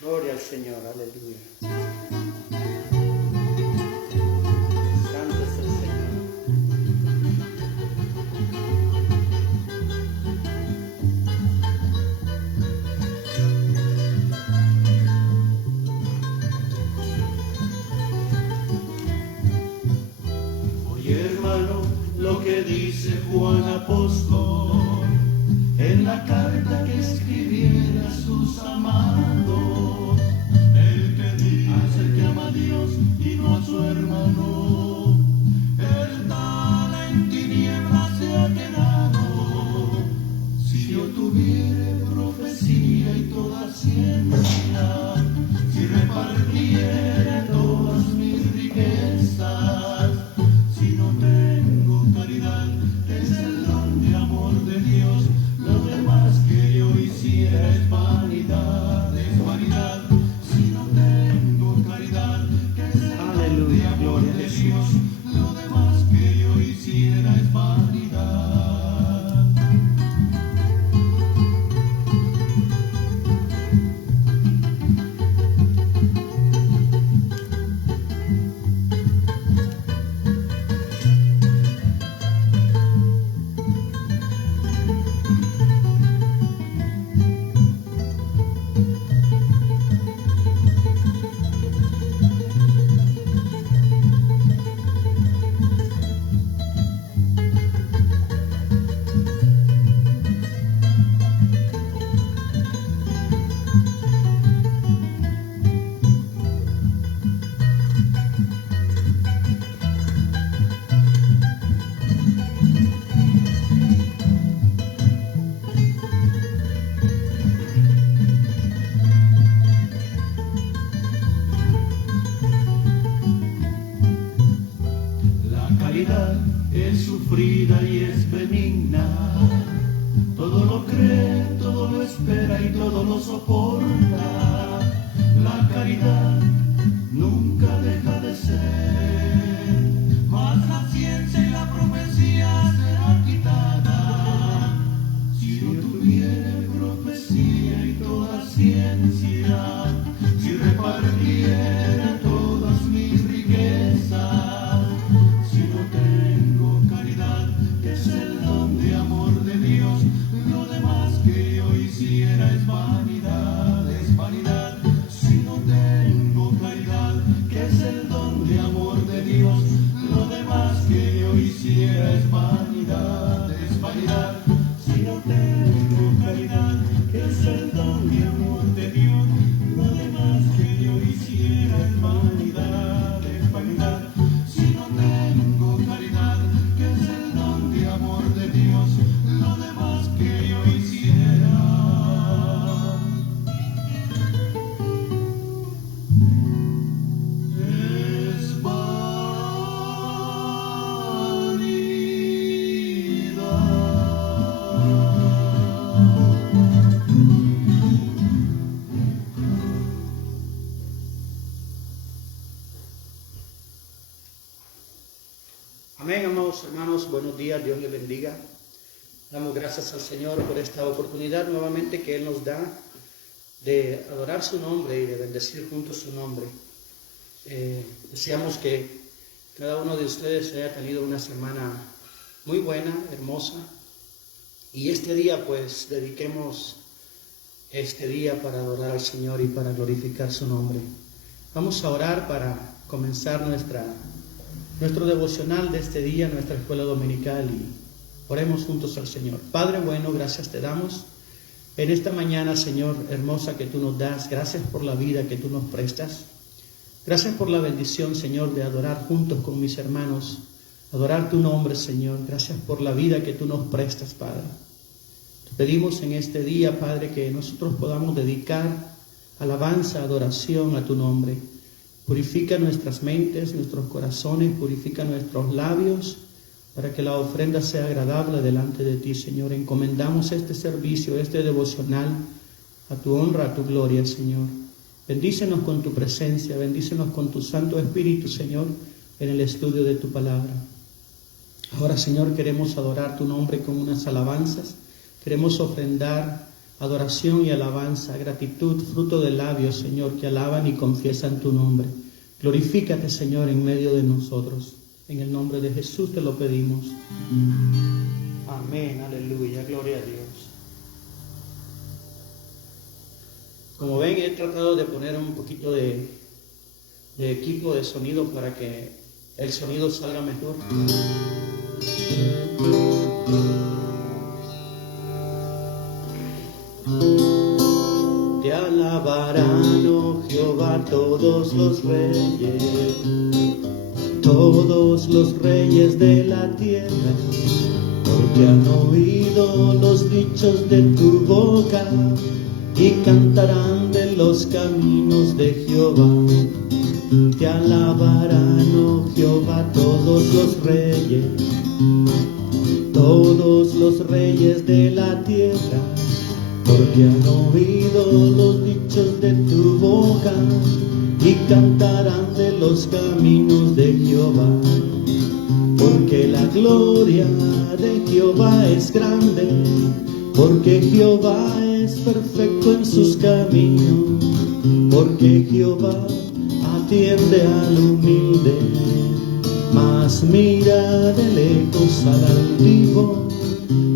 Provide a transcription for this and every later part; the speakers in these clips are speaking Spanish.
Gloria al Señor, aleluya. Santo es el Señor. Oye, hermano, lo que dice Juan Apóstol en la carta que escribiera a sus amados. Él que dice que ama a Dios y no a su hermano, el tal en tinieblas se ha quedado. Si yo tuviera profecía y toda ciencia, si repartiera todas mis riquezas, si no tengo caridad, que es el don de amor de Dios, lo demás que yo hiciera es vanidad, es vanidad. Si no tengo caridad, que es el don de amor de Dios, lo demás que yo hiciera es vanidad. Es sufrida y es benigna, todo lo cree, todo lo espera y todo lo soporta. La caridad nunca deja de ser, mas la ciencia y la profecía será quitada. Si yo tuviera profecía y toda ciencia, si repartiera todas mis riquezas, si no tengo caridad, que es el don de amor de Dios, lo demás que yo hiciera es vanidad, es vanidad. Si no tengo Amén, amados hermanos, buenos días, Dios les bendiga. Damos gracias al Señor por esta oportunidad nuevamente que Él nos da de adorar su nombre y de bendecir juntos su nombre. Deseamos que cada uno de ustedes haya tenido una semana muy buena, hermosa, y este día pues dediquemos este día para adorar al Señor y para glorificar su nombre. Vamos a orar para comenzar nuestro devocional de este día, nuestra escuela dominical, y oremos juntos al Señor. Padre bueno, gracias te damos en esta mañana, Señor, hermosa que tú nos das. Gracias por la vida que tú nos prestas. Gracias por la bendición, Señor, de adorar juntos con mis hermanos, adorar tu nombre, Señor. Gracias por la vida que tú nos prestas, Padre. Te pedimos en este día, Padre, que nosotros podamos dedicar alabanza, adoración a tu nombre. Purifica nuestras mentes, nuestros corazones, purifica nuestros labios, para que la ofrenda sea agradable delante de ti, Señor. Encomendamos este servicio, este devocional, a tu honra, a tu gloria, Señor. Bendícenos con tu presencia, bendícenos con tu Santo Espíritu, Señor, en el estudio de tu palabra. Ahora, Señor, queremos adorar tu nombre con unas alabanzas. Queremos ofrendar adoración y alabanza, gratitud, fruto de labios, Señor, que alaban y confiesan tu nombre. Glorifícate, Señor, en medio de nosotros. En el nombre de Jesús te lo pedimos. Amén, aleluya, gloria a Dios. Como ven, he tratado de poner un poquito de equipo de sonido para que el sonido salga mejor. Te alabarán, oh Jehová, todos los reyes de la tierra, porque han oído los dichos de tu boca y cantarán de los caminos de Jehová. Te alabarán, oh Jehová, todos los reyes de la tierra, porque han oído los dichos de tu boca y cantarán de los caminos de Jehová. Porque la gloria de Jehová es grande, porque Jehová es perfecto en sus caminos, porque Jehová atiende al humilde, mas mira de lejos al altivo.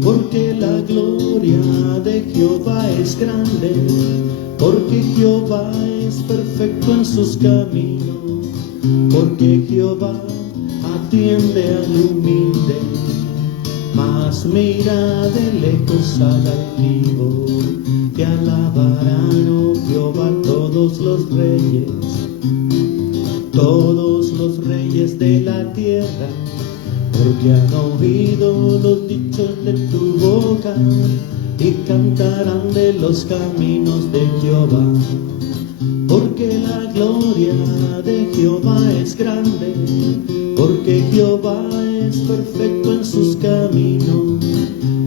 Porque la gloria de Jehová es grande, porque Jehová es perfecto en sus caminos, porque Jehová atiende al humilde, mas mira de lejos al altivo. Te alabarán, oh Jehová, todos los reyes de la tierra, porque han oído los dichos de tu boca y cantarán de los caminos de Jehová. Porque la gloria de Jehová es grande, porque Jehová es perfecto en sus caminos,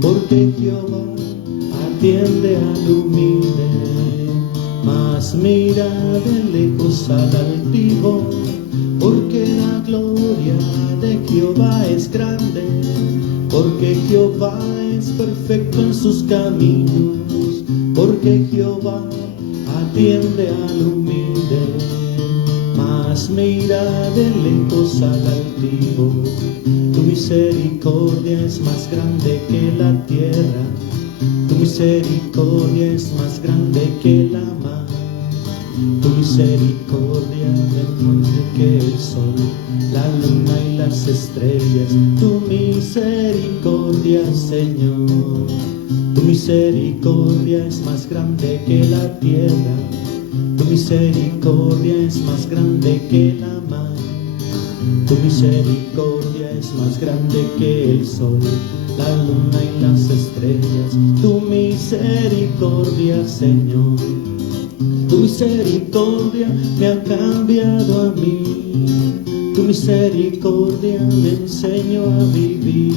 porque Jehová atiende al humilde, mas mira de lejos al altivo. Porque la gloria de Jehová es grande, porque Jehová es perfecto en sus caminos, porque Jehová atiende al humilde, mas mira de lejos al altivo. Tu misericordia es más grande que la tierra, tu misericordia es más grande que la mar. Tu misericordia es más grande que el sol, la luna y las estrellas. Tu misericordia, Señor. Tu misericordia es más grande que la tierra, tu misericordia es más grande que la mar. Tu misericordia es más grande que el sol, la luna y las estrellas. Tu misericordia, Señor. Tu misericordia me ha cambiado a mí, tu misericordia me enseñó a vivir,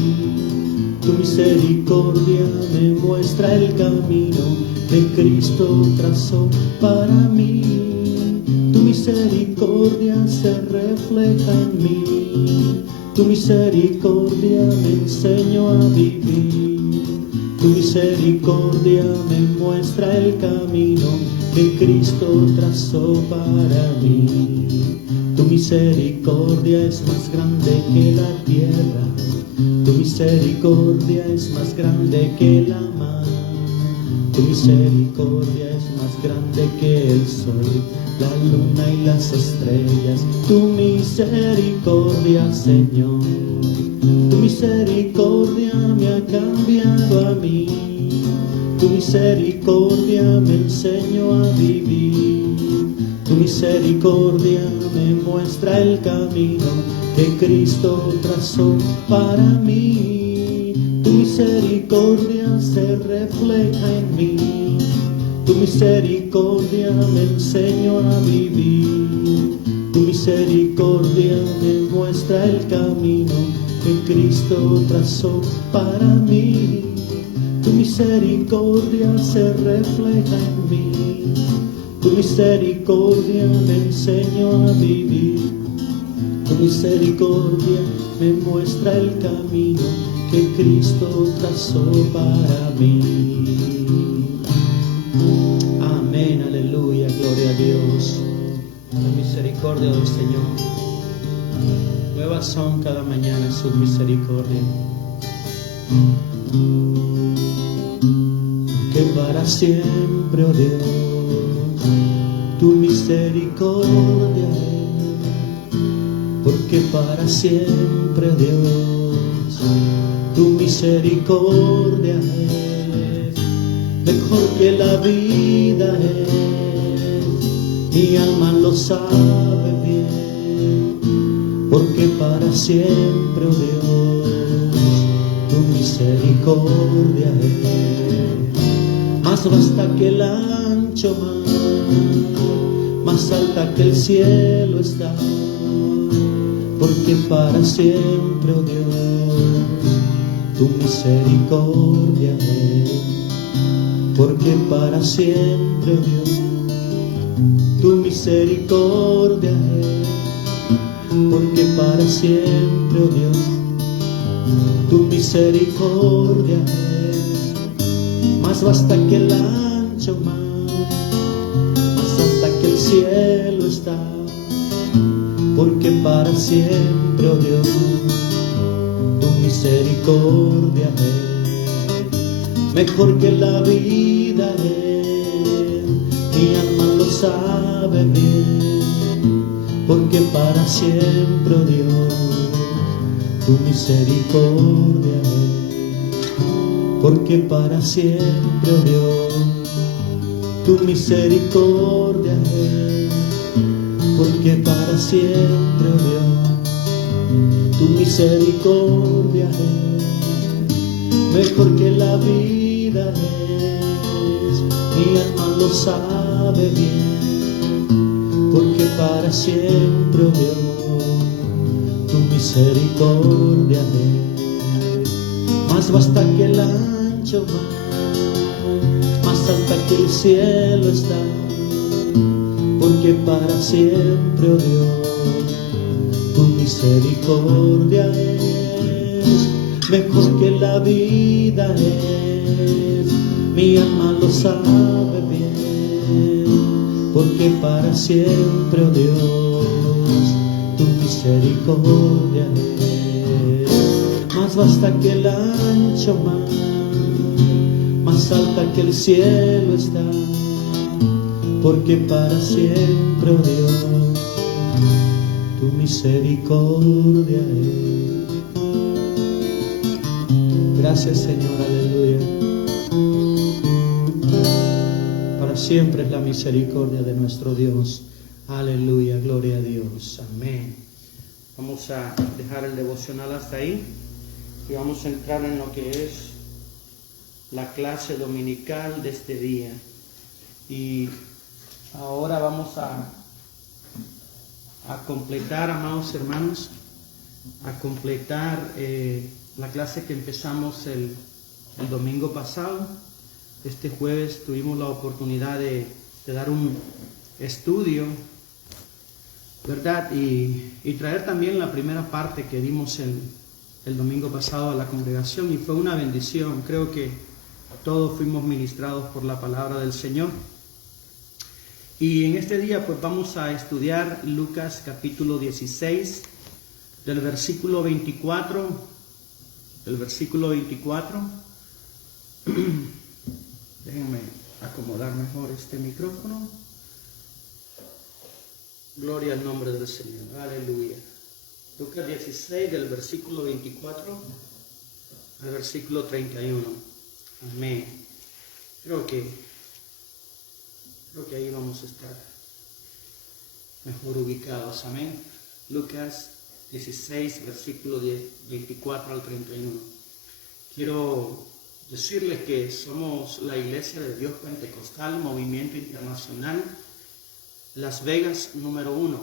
tu misericordia me muestra el camino que Cristo trazó para mí. Tu misericordia se refleja en mí, Tu misericordia me enseñó a vivir. Tu misericordia me muestra el camino que Cristo trazó para mí. Tu misericordia es más grande que la tierra. Tu misericordia es más grande que la mar. Tu misericordia es más grande que el sol, la luna y las estrellas. Tu misericordia, Señor. Tu misericordia me ha cambiado a mí. Tu misericordia me enseñó a vivir. Tu misericordia me muestra el camino que Cristo trazó para mí. Tu misericordia se refleja en mí. Tu misericordia me enseñó a vivir. Tu misericordia me muestra el camino que Cristo trazó para mí. Tu misericordia se refleja en mí. Tu misericordia me enseñó a vivir. Tu misericordia me muestra el camino que Cristo trazó para mí. Amén, aleluya, gloria a Dios. La misericordia del Señor. Nuevas son cada mañana sus misericordias. Que para siempre, oh Dios, tu misericordia es. Porque para siempre, Dios, tu misericordia es. Mejor que la vida es. Mi alma lo sabe bien. Porque para siempre, oh Dios, tu misericordia es. Más vasta que el ancho mar, más alta que el cielo está. Porque para siempre, oh Dios, tu misericordia es. Porque para siempre, oh Dios, tu misericordia es. Porque para siempre, oh Dios, tu misericordia es. Más vasta que el ancho mar, más alta que el cielo está. Porque para siempre, oh Dios, tu misericordia es. Mejor que la vida es. Mi alma lo sabe bien. Porque para siempre, oh Dios, tu misericordia es. Porque para siempre, oh Dios, tu misericordia es. Porque para siempre, oh Dios, tu misericordia es. Mejor que la vida es. Mi alma lo sabe bien. Porque para siempre, oh Dios, tu misericordia es. Más vasta que el ancho mar, más alta que el cielo está. Porque para siempre, oh Dios, tu misericordia es. Mejor que la vida es. Mi alma lo sabe bien. Porque para siempre, oh Dios, tu misericordia es. Más vasta que el ancho mar, más alta que el cielo está. Porque para siempre, oh Dios, tu misericordia es. Gracias, Señor, aleluya. Para siempre es la misericordia de nuestro Dios. Aleluya, gloria a Dios. Amén. Vamos a dejar el devocional hasta ahí y vamos a entrar en lo que es la clase dominical de este día. Y ahora vamos a completar, amados hermanos, a completar la clase que empezamos el domingo pasado. Este jueves tuvimos la oportunidad de dar un estudio ¿verdad? Y traer también la primera parte que dimos el domingo pasado a la congregación, y fue una bendición. Creo que todos fuimos ministrados por la palabra del Señor. Y en este día pues vamos a estudiar Lucas capítulo 16, del versículo 24, déjenme acomodar mejor este micrófono. Gloria al nombre del Señor, aleluya. Lucas 16, del versículo 24 al versículo 31. Amén. Creo que ahí vamos a estar mejor ubicados. Amén. Lucas 16, versículo 24 al 31. Quiero decirles que somos la Iglesia de Dios Pentecostal, Movimiento Internacional, Las Vegas número 1.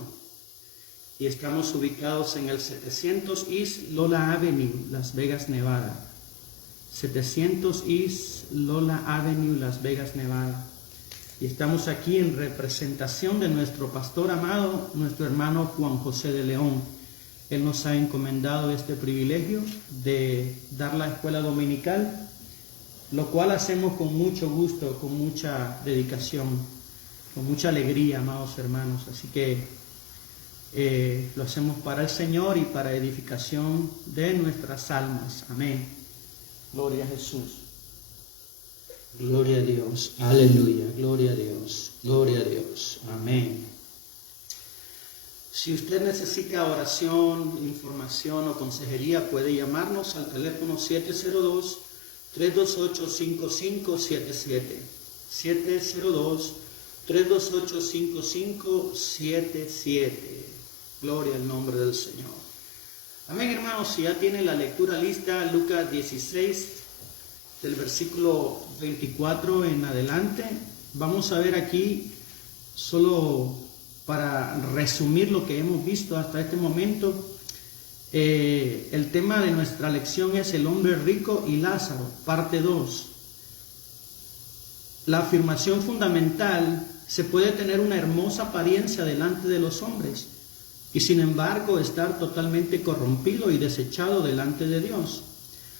Y estamos ubicados en el 700 East Lola Avenue, Las Vegas, Nevada. 700 East Lola Avenue, Las Vegas, Nevada. Y estamos aquí en representación de nuestro pastor amado, nuestro hermano Juan José de León. Él nos ha encomendado este privilegio de dar la escuela dominical, lo cual hacemos con mucho gusto, con mucha dedicación, con mucha alegría, amados hermanos. Así que lo hacemos para el Señor y para edificación de nuestras almas. Amén. Gloria a Jesús. Gloria a Dios. Aleluya. Gloria a Dios. Gloria a Dios. Amén. Si usted necesita oración, información o consejería, puede llamarnos al teléfono 702-328-5577. 702-328-5577. Gloria al nombre del Señor. Amén, hermanos. Si ya tiene la lectura lista, Lucas 16, del versículo 24 en adelante, vamos a ver aquí, solo para resumir lo que hemos visto hasta este momento, el tema de nuestra lección es el hombre rico y Lázaro, parte 2. La afirmación fundamental: se puede tener una hermosa apariencia delante de los hombres y sin embargo estar totalmente corrompido y desechado delante de Dios.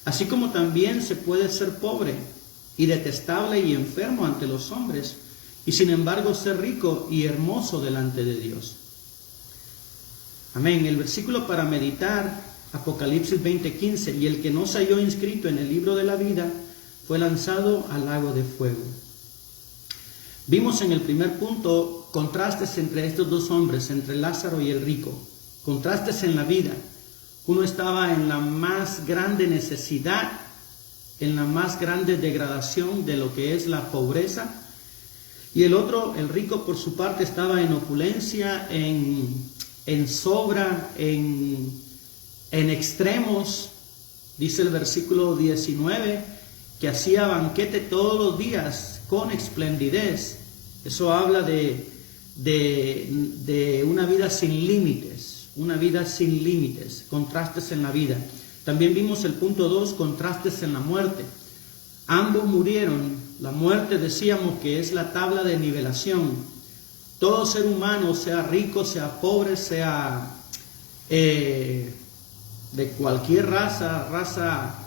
Así como también se puede ser pobre y detestable y enfermo ante los hombres y sin embargo ser rico y hermoso delante de Dios. Amén. El versículo para meditar, Apocalipsis 20:15: y el que no se halló inscrito en el libro de la vida fue lanzado al lago de fuego. Vimos en el primer punto contrastes entre estos dos hombres, entre Lázaro y el rico. Contrastes en la vida. Uno estaba en la más grande necesidad, en la más grande degradación de lo que es la pobreza. Y el otro, el rico, por su parte, estaba en opulencia, en sobra, en extremos. Dice el versículo 19 que hacía banquete todos los días con esplendidez. Eso habla de una vida sin límites, contrastes en la vida. También vimos el punto 2, contrastes en la muerte. Ambos murieron. La muerte, decíamos, que es la tabla de nivelación. Todo ser humano, sea rico, sea pobre, sea de cualquier raza,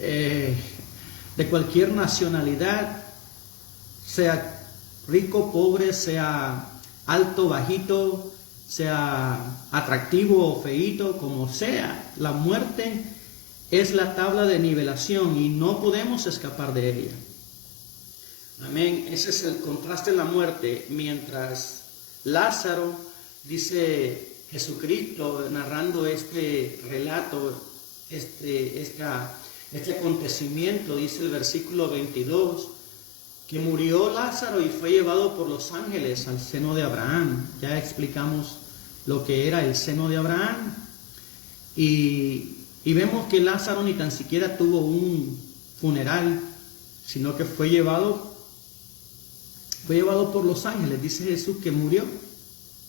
de cualquier nacionalidad, sea rico, pobre, sea alto, bajito, sea atractivo o feíto, como sea, la muerte es la tabla de nivelación y no podemos escapar de ella. Amén. Ese es el contraste de la muerte. Mientras Lázaro, dice Jesucristo narrando este relato, este acontecimiento, dice el versículo 22, que murió Lázaro y fue llevado por los ángeles al seno de Abraham. Ya explicamos lo que era el seno de Abraham. Y vemos que Lázaro ni tan siquiera tuvo un funeral, sino que fue llevado por los ángeles. Dice Jesús que murió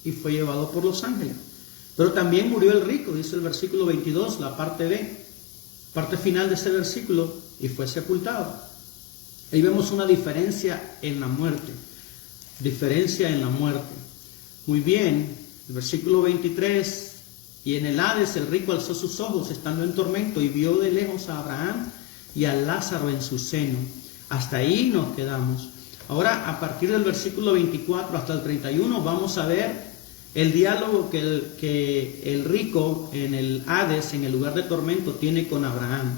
y fue llevado por los ángeles. Pero también murió el rico, dice el versículo 22, la parte B, parte final de ese versículo, y fue sepultado. Ahí vemos una diferencia en la muerte. Muy bien, El versículo 23, y en el Hades el rico alzó sus ojos estando en tormento y vio de lejos a Abraham y a Lázaro en su seno. Hasta ahí nos quedamos. Ahora, a partir del versículo 24 hasta el 31, vamos a ver el diálogo que el rico en el Hades, en el lugar de tormento, tiene con Abraham.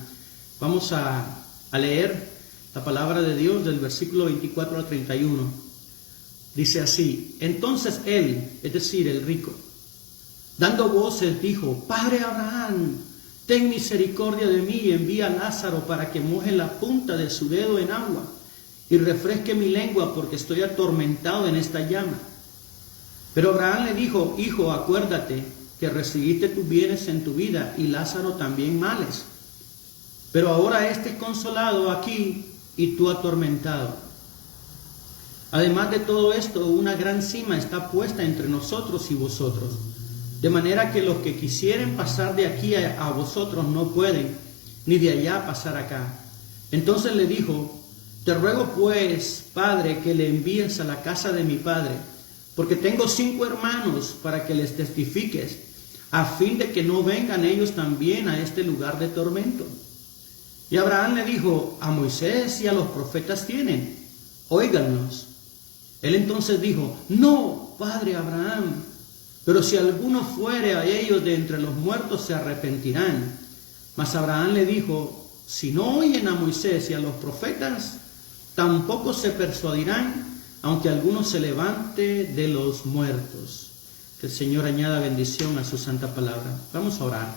Vamos a leer la palabra de Dios del versículo 24 al 31. Dice así: entonces él, es decir, el rico, dando voces, dijo: Padre Abraham, ten misericordia de mí y envía a Lázaro para que moje la punta de su dedo en agua y refresque mi lengua, porque estoy atormentado en esta llama. Pero Abraham le dijo: Hijo, acuérdate que recibiste tus bienes en tu vida y Lázaro también males. Pero ahora este es consolado aquí y tú atormentado. Además de todo esto, una gran cima está puesta entre nosotros y vosotros, de manera que los que quisieren pasar de aquí a vosotros no pueden, ni de allá pasar acá. Entonces le dijo: te ruego pues, Padre, que le envíes a la casa de mi padre, porque tengo 5 hermanos, para que les testifiques, a fin de que no vengan ellos también a este lugar de tormento. Y Abraham le dijo: a Moisés y a los profetas tienen, óiganlos. Él entonces dijo: no, Padre Abraham, pero si alguno fuere a ellos de entre los muertos se arrepentirán. Mas Abraham le dijo: si no oyen a Moisés y a los profetas, tampoco se persuadirán, aunque alguno se levante de los muertos. Que el Señor añada bendición a su santa palabra. Vamos a orar.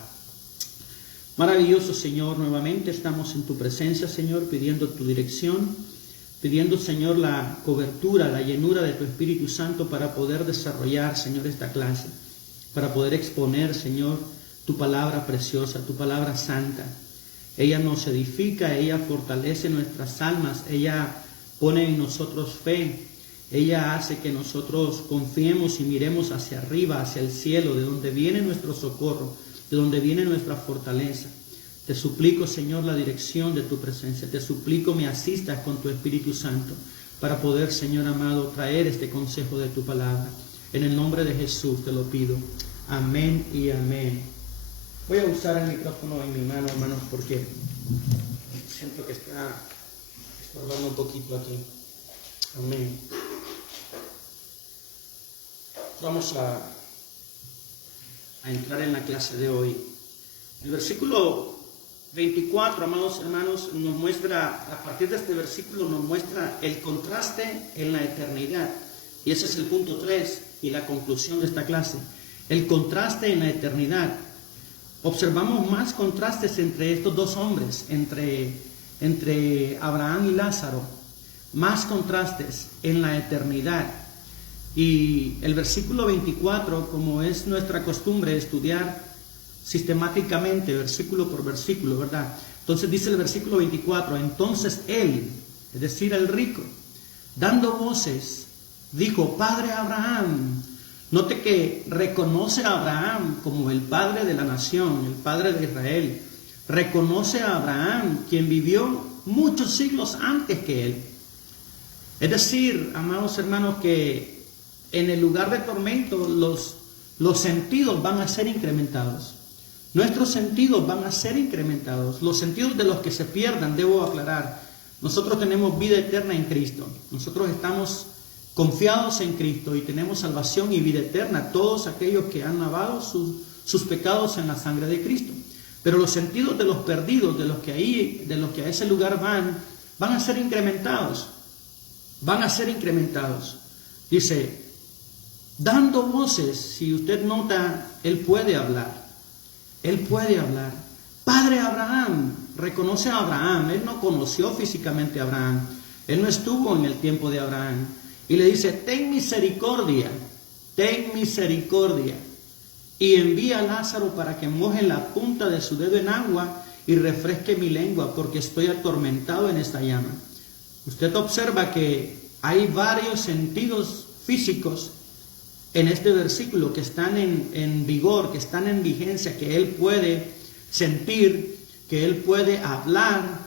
Maravilloso Señor, nuevamente estamos en tu presencia, Señor, pidiendo tu dirección, pidiendo, Señor, la cobertura, la llenura de tu Espíritu Santo para poder desarrollar, Señor, esta clase, para poder exponer, Señor, tu palabra preciosa, tu palabra santa. Ella nos edifica, ella fortalece nuestras almas, ella pone en nosotros fe, ella hace que nosotros confiemos y miremos hacia arriba, hacia el cielo, de donde viene nuestro socorro, de donde viene nuestra fortaleza. Te suplico, Señor, la dirección de tu presencia. Te suplico me asistas con tu Espíritu Santo para poder, Señor amado, traer este consejo de tu palabra. En el nombre de Jesús te lo pido. Amén y amén. Voy a usar el micrófono en mi mano, hermanos, porque siento que está estorbando un poquito aquí. Amén. Vamos a entrar en la clase de hoy. El versículo 24, amados hermanos, nos muestra, a partir de este versículo nos muestra el contraste en la eternidad. Y ese es el punto 3 y la conclusión de esta clase. El contraste en la eternidad. Observamos más contrastes entre estos dos hombres, entre Abraham y Lázaro. Más contrastes en la eternidad. Y el versículo 24, como es nuestra costumbre estudiar sistemáticamente, versículo por versículo, ¿verdad? Entonces dice el versículo 24: entonces él, es decir, el rico, dando voces, dijo: Padre Abraham. Note que reconoce a Abraham como el padre de la nación, el padre de Israel. Reconoce a Abraham, quien vivió muchos siglos antes que él. Es decir, amados hermanos, que en el lugar de tormento los sentidos van a ser incrementados. Nuestros sentidos van a ser incrementados. Los sentidos de los que se pierdan, debo aclarar. Nosotros tenemos vida eterna en Cristo. Nosotros estamos confiados en Cristo y tenemos salvación y vida eterna. Todos aquellos que han lavado sus pecados en la sangre de Cristo. Pero los sentidos de los perdidos, de los que a ese lugar van a ser incrementados. Van a ser incrementados. Dice, dando voces. Si usted nota, él puede hablar. Él puede hablar. Padre Abraham. Reconoce a Abraham. Él no conoció físicamente a Abraham. Él no estuvo en el tiempo de Abraham. Y le dice: ten misericordia. Ten misericordia. Y envía a Lázaro para que moje la punta de su dedo en agua y refresque mi lengua, porque estoy atormentado en esta llama. Usted observa que hay varios sentidos físicos en este versículo que están en vigor, que están en vigencia, que él puede sentir, que él puede hablar.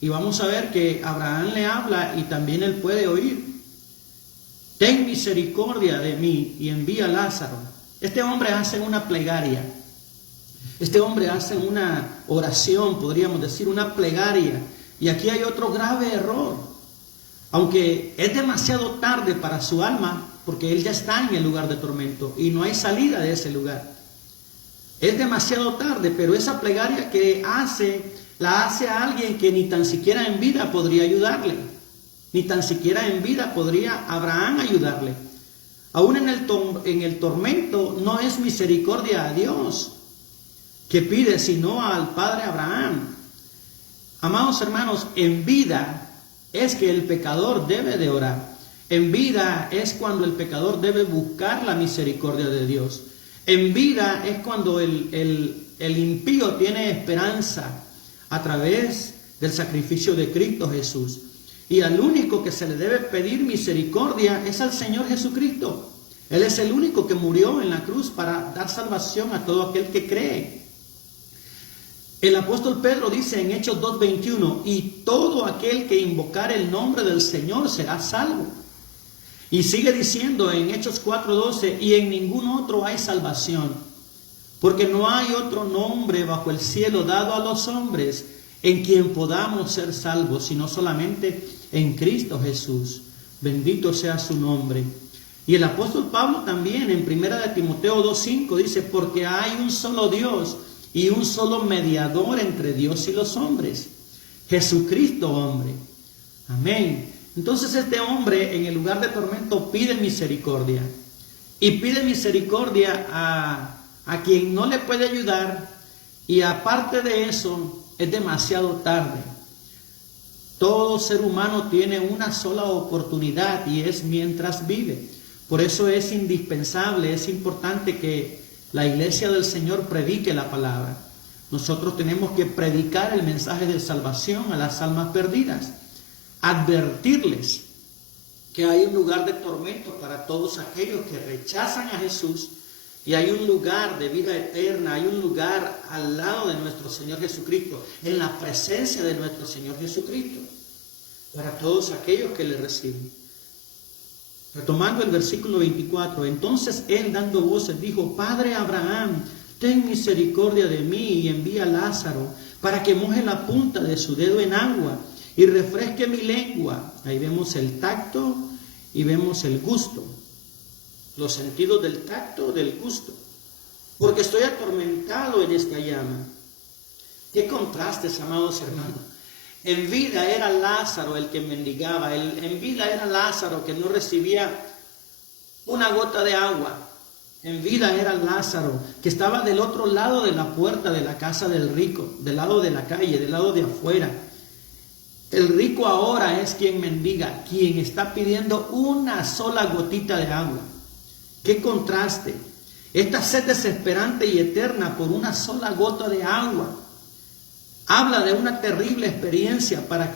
Y vamos a ver que Abraham le habla y también él puede oír. Ten misericordia de mí y envía a Lázaro. Este hombre hace una plegaria. Este hombre hace una oración, podríamos decir, una plegaria. Y aquí hay otro grave error. Aunque es demasiado tarde para su alma, porque él ya está en el lugar de tormento y no hay salida de ese lugar. Es demasiado tarde, pero esa plegaria que hace, la hace a alguien que ni tan siquiera en vida podría ayudarle. Ni tan siquiera en vida podría Abraham ayudarle. Aún en el tormento no es misericordia a Dios que pide, sino al Padre Abraham. Amados hermanos, en vida es que el pecador debe de orar. En vida es cuando el pecador debe buscar la misericordia de Dios. En vida es cuando el impío tiene esperanza a través del sacrificio de Cristo Jesús. Y al único que se le debe pedir misericordia es al Señor Jesucristo. Él es el único que murió en la cruz para dar salvación a todo aquel que cree. El apóstol Pedro dice en Hechos 2:21, y todo aquel que invocare el nombre del Señor será salvo. Y sigue diciendo en Hechos 4:12, y en ningún otro hay salvación, porque no hay otro nombre bajo el cielo dado a los hombres en quien podamos ser salvos, sino solamente en Cristo Jesús. Bendito sea su nombre. Y el apóstol Pablo también en 1 Timoteo 2:5 dice, porque hay un solo Dios y un solo mediador entre Dios y los hombres, Jesucristo hombre. Amén. Entonces este hombre en el lugar de tormento pide misericordia. Y pide misericordia a quien no le puede ayudar. Y aparte de eso, es demasiado tarde. Todo ser humano tiene una sola oportunidad y es mientras vive. Por eso es indispensable, es importante que la iglesia del Señor predique la palabra. Nosotros tenemos que predicar el mensaje de salvación a las almas perdidas. Advertirles que hay un lugar de tormento para todos aquellos que rechazan a Jesús y hay un lugar de vida eterna, hay un lugar al lado de nuestro Señor Jesucristo, en la presencia de nuestro Señor Jesucristo, para todos aquellos que le reciben. Retomando el versículo 24, entonces él dando voces dijo, Padre Abraham, ten misericordia de mí y envía a Lázaro para que moje la punta de su dedo en agua y refresque mi lengua. Ahí vemos el tacto y vemos el gusto. Los sentidos del tacto, del gusto. Porque estoy atormentado en esta llama. Qué contrastes, amados hermanos. En vida era Lázaro el que mendigaba. En vida era Lázaro que no recibía una gota de agua. En vida era Lázaro que estaba del otro lado de la puerta de la casa del rico, del lado de la calle, del lado de afuera. El rico ahora es quien mendiga, quien está pidiendo una sola gotita de agua. ¡Qué contraste! Esta sed desesperante y eterna por una sola gota de agua habla de una terrible experiencia para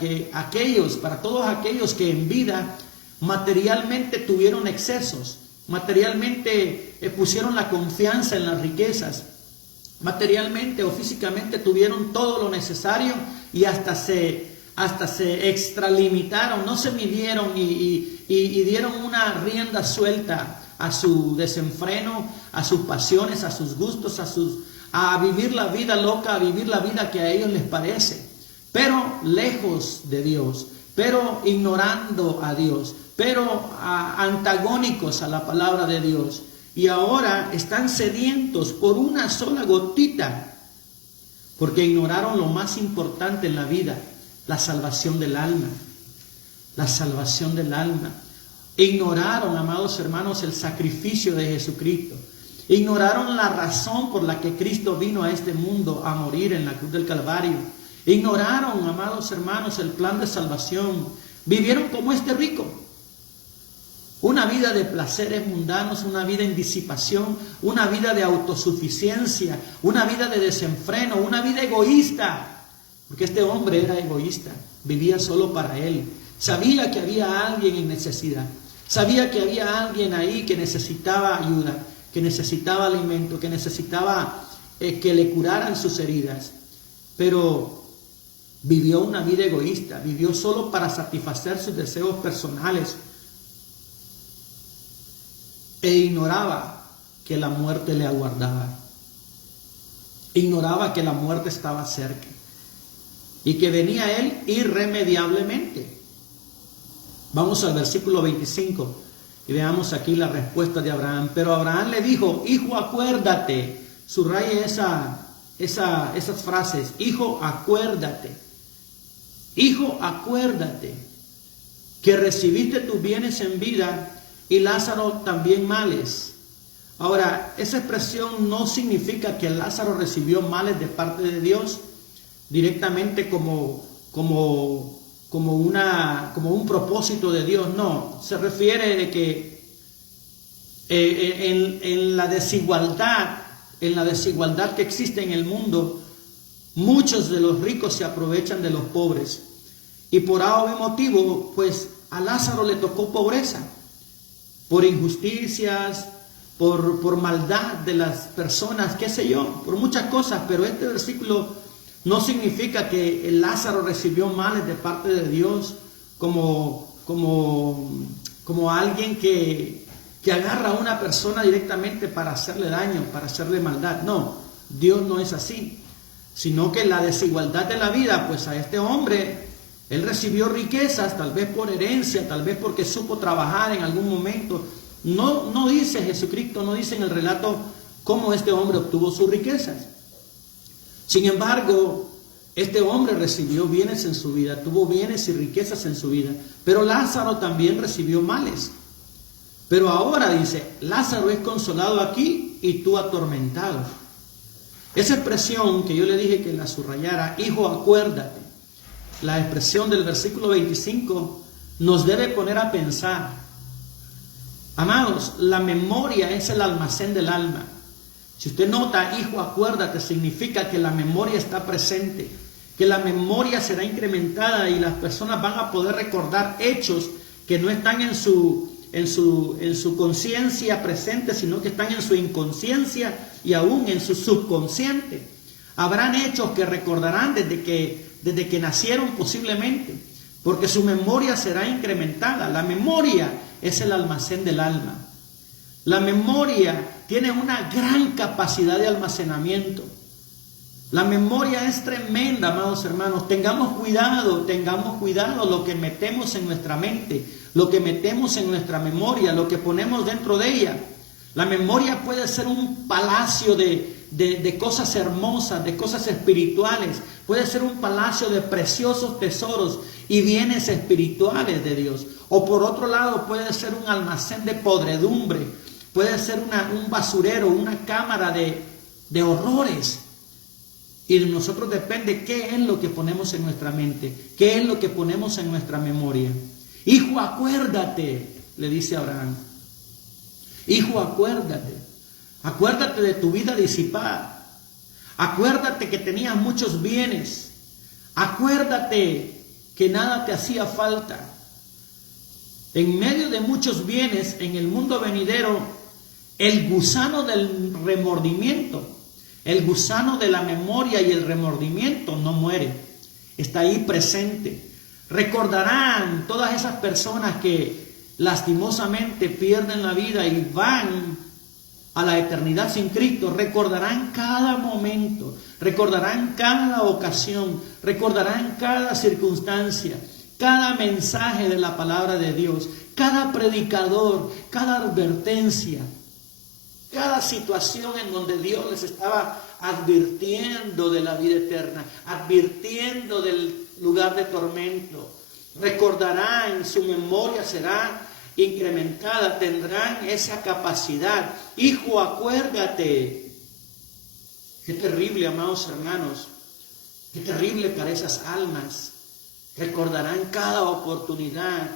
todos aquellos que en vida materialmente tuvieron excesos, materialmente pusieron la confianza en las riquezas, materialmente o físicamente tuvieron todo lo necesario y hasta se extralimitaron, no se midieron y dieron una rienda suelta a su desenfreno, a sus pasiones, a sus gustos, a vivir la vida loca, a vivir la vida que a ellos les parece, pero lejos de Dios, pero ignorando a Dios, pero antagónicos a la palabra de Dios. Y ahora están sedientos por una sola gotita, porque ignoraron lo más importante en la vida, la salvación del alma. La salvación del alma. Ignoraron, amados hermanos, el sacrificio de Jesucristo. Ignoraron la razón por la que Cristo vino a este mundo a morir en la cruz del Calvario. Ignoraron, amados hermanos, el plan de salvación. Vivieron como este rico. Una vida de placeres mundanos, una vida en disipación, una vida de autosuficiencia, una vida de desenfreno, una vida egoísta. Porque este hombre era egoísta, vivía solo para él. Sabía que había alguien en necesidad. Sabía que había alguien ahí que necesitaba ayuda, que necesitaba alimento, que necesitaba que le curaran sus heridas. Pero vivió una vida egoísta, vivió solo para satisfacer sus deseos personales. E ignoraba que la muerte le aguardaba. Ignoraba que la muerte estaba cerca y que venía él irremediablemente. Vamos al versículo 25 y veamos aquí la respuesta de Abraham. Pero Abraham le dijo: hijo, acuérdate. Subraye esas frases. Hijo, acuérdate. Hijo, acuérdate que recibiste tus bienes en vida y Lázaro también males. Ahora, esa expresión no significa que Lázaro recibió males de parte de Dios directamente como un propósito de Dios. No, se refiere de que en la desigualdad que existe en el mundo, muchos de los ricos se aprovechan de los pobres. Y por algún motivo, pues a Lázaro le tocó pobreza, por injusticias, por maldad de las personas, qué sé yo, por muchas cosas. Pero este versículo no significa que el Lázaro recibió males de parte de Dios como alguien que agarra a una persona directamente para hacerle daño, para hacerle maldad. No, Dios no es así, sino que la desigualdad de la vida, pues a este hombre, él recibió riquezas, tal vez por herencia, tal vez porque supo trabajar en algún momento. No dice Jesucristo, no dice en el relato cómo este hombre obtuvo sus riquezas. Sin embargo, este hombre recibió bienes en su vida, tuvo bienes y riquezas en su vida, pero Lázaro también recibió males. Pero ahora dice: Lázaro es consolado aquí y tú atormentado. Esa expresión que yo le dije que la subrayara, hijo, acuérdate, la expresión del versículo 25 nos debe poner a pensar. Amados, la memoria es el almacén del alma. Si usted nota, hijo, acuérdate, significa que la memoria está presente, que la memoria será incrementada y las personas van a poder recordar hechos que no están en su conciencia presente, sino que están en su inconsciencia y aún en su subconsciente. Habrán hechos que recordarán desde que nacieron posiblemente, porque su memoria será incrementada. La memoria es el almacén del alma. La memoria tiene una gran capacidad de almacenamiento. La memoria es tremenda, amados hermanos. Tengamos cuidado lo que metemos en nuestra mente, lo que metemos en nuestra memoria, lo que ponemos dentro de ella. La memoria puede ser un palacio de cosas hermosas, de cosas espirituales. Puede ser un palacio de preciosos tesoros y bienes espirituales de Dios. O por otro lado puede ser un almacén de podredumbre. Puede ser un basurero, una cámara de horrores. Y de nosotros depende qué es lo que ponemos en nuestra mente, qué es lo que ponemos en nuestra memoria. Hijo, acuérdate, le dice Abraham. Hijo, acuérdate. Acuérdate de tu vida disipada. Acuérdate que tenías muchos bienes. Acuérdate que nada te hacía falta. En medio de muchos bienes en el mundo venidero, el gusano del remordimiento, el gusano de la memoria y el remordimiento no muere. Está ahí presente. Recordarán todas esas personas que lastimosamente pierden la vida y van a la eternidad sin Cristo. Recordarán cada momento, recordarán cada ocasión, recordarán cada circunstancia, cada mensaje de la palabra de Dios, cada predicador, cada advertencia, cada situación en donde Dios les estaba advirtiendo de la vida eterna, advirtiendo del lugar de tormento. Recordarán, su memoria será incrementada, tendrán esa capacidad. Hijo, acuérdate. Qué terrible, amados hermanos, qué terrible para esas almas. Recordarán cada oportunidad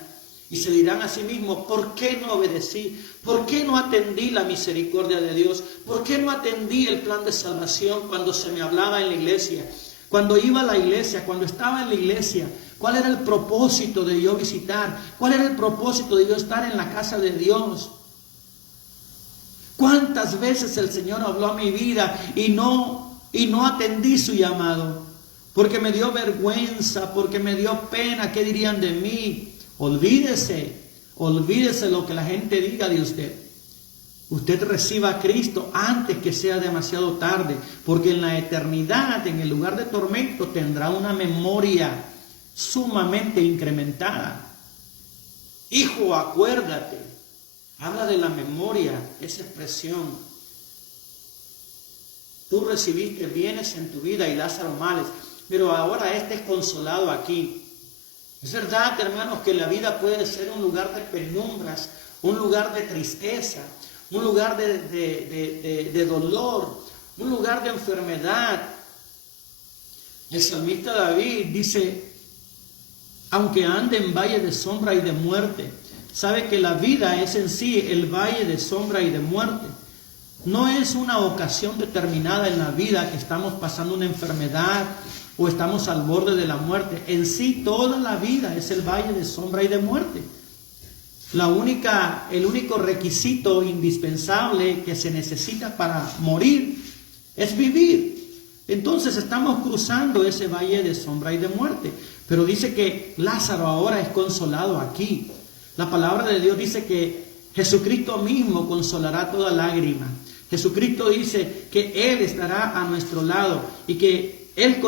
y se dirán a sí mismos: ¿por qué no obedecí? ¿Por qué no atendí la misericordia de Dios? ¿Por qué no atendí el plan de salvación cuando se me hablaba en la iglesia? Cuando iba a la iglesia, cuando estaba en la iglesia, ¿cuál era el propósito de yo visitar? ¿Cuál era el propósito de yo estar en la casa de Dios? ¿Cuántas veces el Señor habló a mi vida y no atendí su llamado? Porque me dio vergüenza, porque me dio pena. ¿Qué dirían de mí? Olvídese lo que la gente diga de usted. usted reciba a Cristo antes que sea demasiado tarde, porque en la eternidad, en el lugar de tormento, tendrá una memoria sumamente incrementada. Hijo, acuérdate. Habla de la memoria, esa expresión. Tú recibiste bienes en tu vida y Lázaro males, pero ahora este es consolado aquí. Es verdad, hermanos, que la vida puede ser un lugar de penumbras, un lugar de tristeza, un lugar de dolor, un lugar de enfermedad. El salmista David dice, aunque ande en valle de sombra y de muerte, sabe que la vida es en sí el valle de sombra y de muerte. No es una ocasión determinada en la vida que estamos pasando una enfermedad o estamos al borde de la muerte. En sí toda la vida es el valle de sombra y de muerte. El único requisito indispensable que se necesita para morir es vivir. Entonces estamos cruzando ese valle de sombra y de muerte. Pero dice que Lázaro ahora es consolado aquí. La palabra de Dios dice que Jesucristo mismo consolará toda lágrima. Jesucristo dice que Él estará a nuestro lado y que Él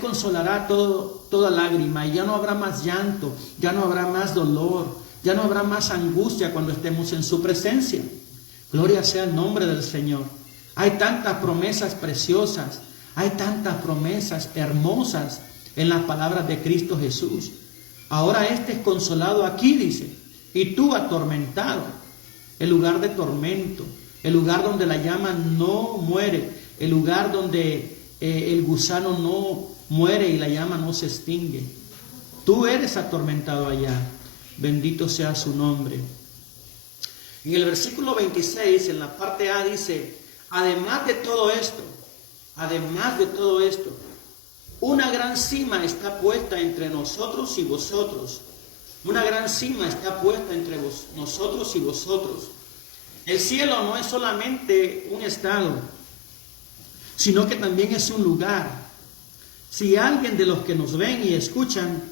consolará toda lágrima. Y ya no habrá más llanto, ya no habrá más dolor, ya no habrá más angustia cuando estemos en su presencia. Gloria sea el nombre del Señor. Hay tantas promesas preciosas, hay tantas promesas hermosas en las palabras de Cristo Jesús. Ahora este es consolado aquí, dice, y tú atormentado. El lugar de tormento, el lugar donde la llama no muere, el lugar donde el gusano no muere y la llama no se extingue. Tú eres atormentado allá. Bendito sea su nombre. En el versículo 26, en la parte A, dice, además de todo esto, una gran cima está puesta entre nosotros y vosotros. Una gran cima está puesta entre nosotros y vosotros. El cielo no es solamente un estado, sino que también es un lugar. Si alguien de los que nos ven y escuchan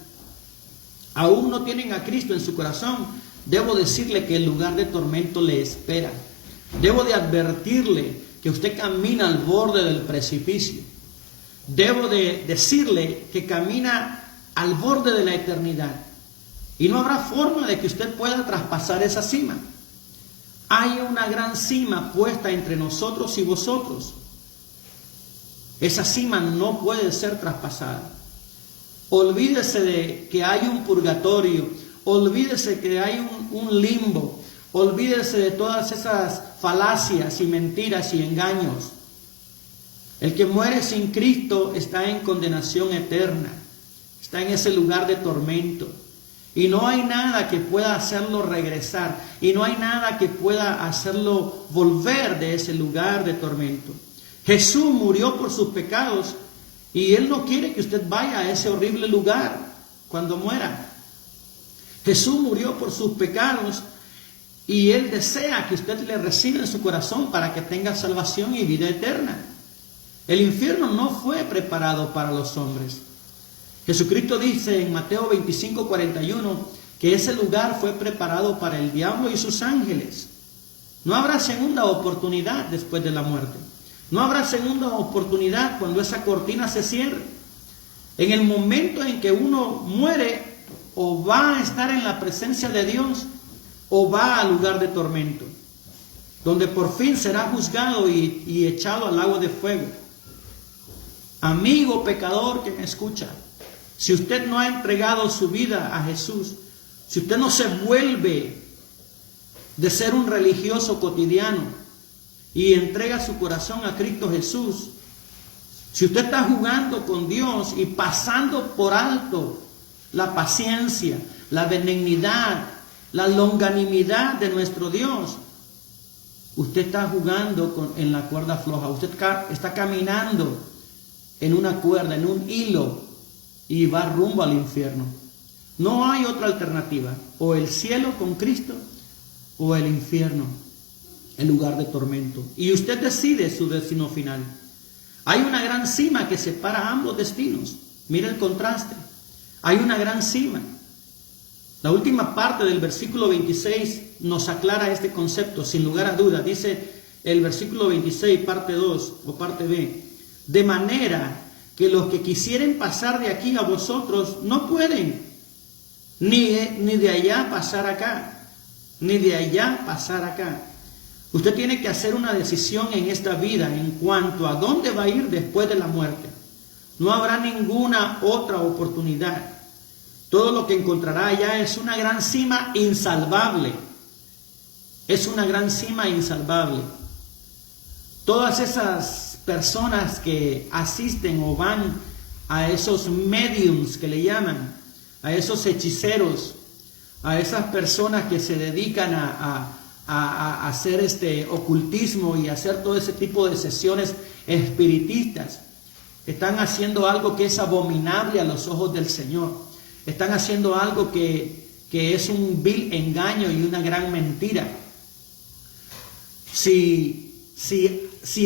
aún no tienen a Cristo en su corazón, debo decirle que el lugar de tormento le espera. Debo de advertirle que usted camina al borde del precipicio. Debo de decirle que camina al borde de la eternidad. Y no habrá forma de que usted pueda traspasar esa cima. Hay una gran cima puesta entre nosotros y vosotros. Esa cima no puede ser traspasada. Olvídese de que hay un purgatorio. Olvídese que hay un limbo. Olvídese de todas esas falacias y mentiras y engaños. El que muere sin Cristo está en condenación eterna. Está en ese lugar de tormento. Y no hay nada que pueda hacerlo regresar. Y no hay nada que pueda hacerlo volver de ese lugar de tormento. Jesús murió por sus pecados. Y Él no quiere que usted vaya a ese horrible lugar cuando muera. Jesús murió por sus pecados. Y Él desea que usted le reciba en su corazón para que tenga salvación y vida eterna. El infierno no fue preparado para los hombres. Jesucristo dice en Mateo 25:41 que ese lugar fue preparado para el diablo y sus ángeles. No habrá segunda oportunidad después de la muerte. No habrá segunda oportunidad cuando esa cortina se cierre. En el momento en que uno muere, o va a estar en la presencia de Dios, o va al lugar de tormento, donde por fin será juzgado y echado al lago de fuego. Amigo pecador que me escucha, si usted no ha entregado su vida a Jesús, si usted no se vuelve de ser un religioso cotidiano y entrega su corazón a Cristo Jesús, si usted está jugando con Dios y pasando por alto la paciencia, la benignidad, la longanimidad de nuestro Dios, usted está jugando en la cuerda floja. Usted está caminando en una cuerda, en un hilo, y va rumbo al infierno. No hay otra alternativa. O el cielo con Cristo, o el infierno, el lugar de tormento. Y usted decide su destino final. Hay una gran cima que separa ambos destinos. Mira el contraste. Hay una gran cima. La última parte del versículo 26 nos aclara este concepto, sin lugar a duda. Dice el versículo 26, parte 2 o parte B, de manera que los que quisieren pasar de aquí a vosotros no pueden, ni de allá pasar acá, ni de allá pasar acá. Usted tiene que hacer una decisión en esta vida en cuanto a dónde va a ir después de la muerte. No habrá ninguna otra oportunidad. Todo lo que encontrará allá es una gran cima insalvable. Es una gran cima insalvable. Todas esas personas que asisten o van a esos mediums que le llaman, a esos hechiceros, a esas personas que se dedican a hacer ocultismo y hacer todo ese tipo de sesiones espiritistas, están haciendo algo que es abominable a los ojos del Señor. Están haciendo algo que es un vil engaño y una gran mentira. Si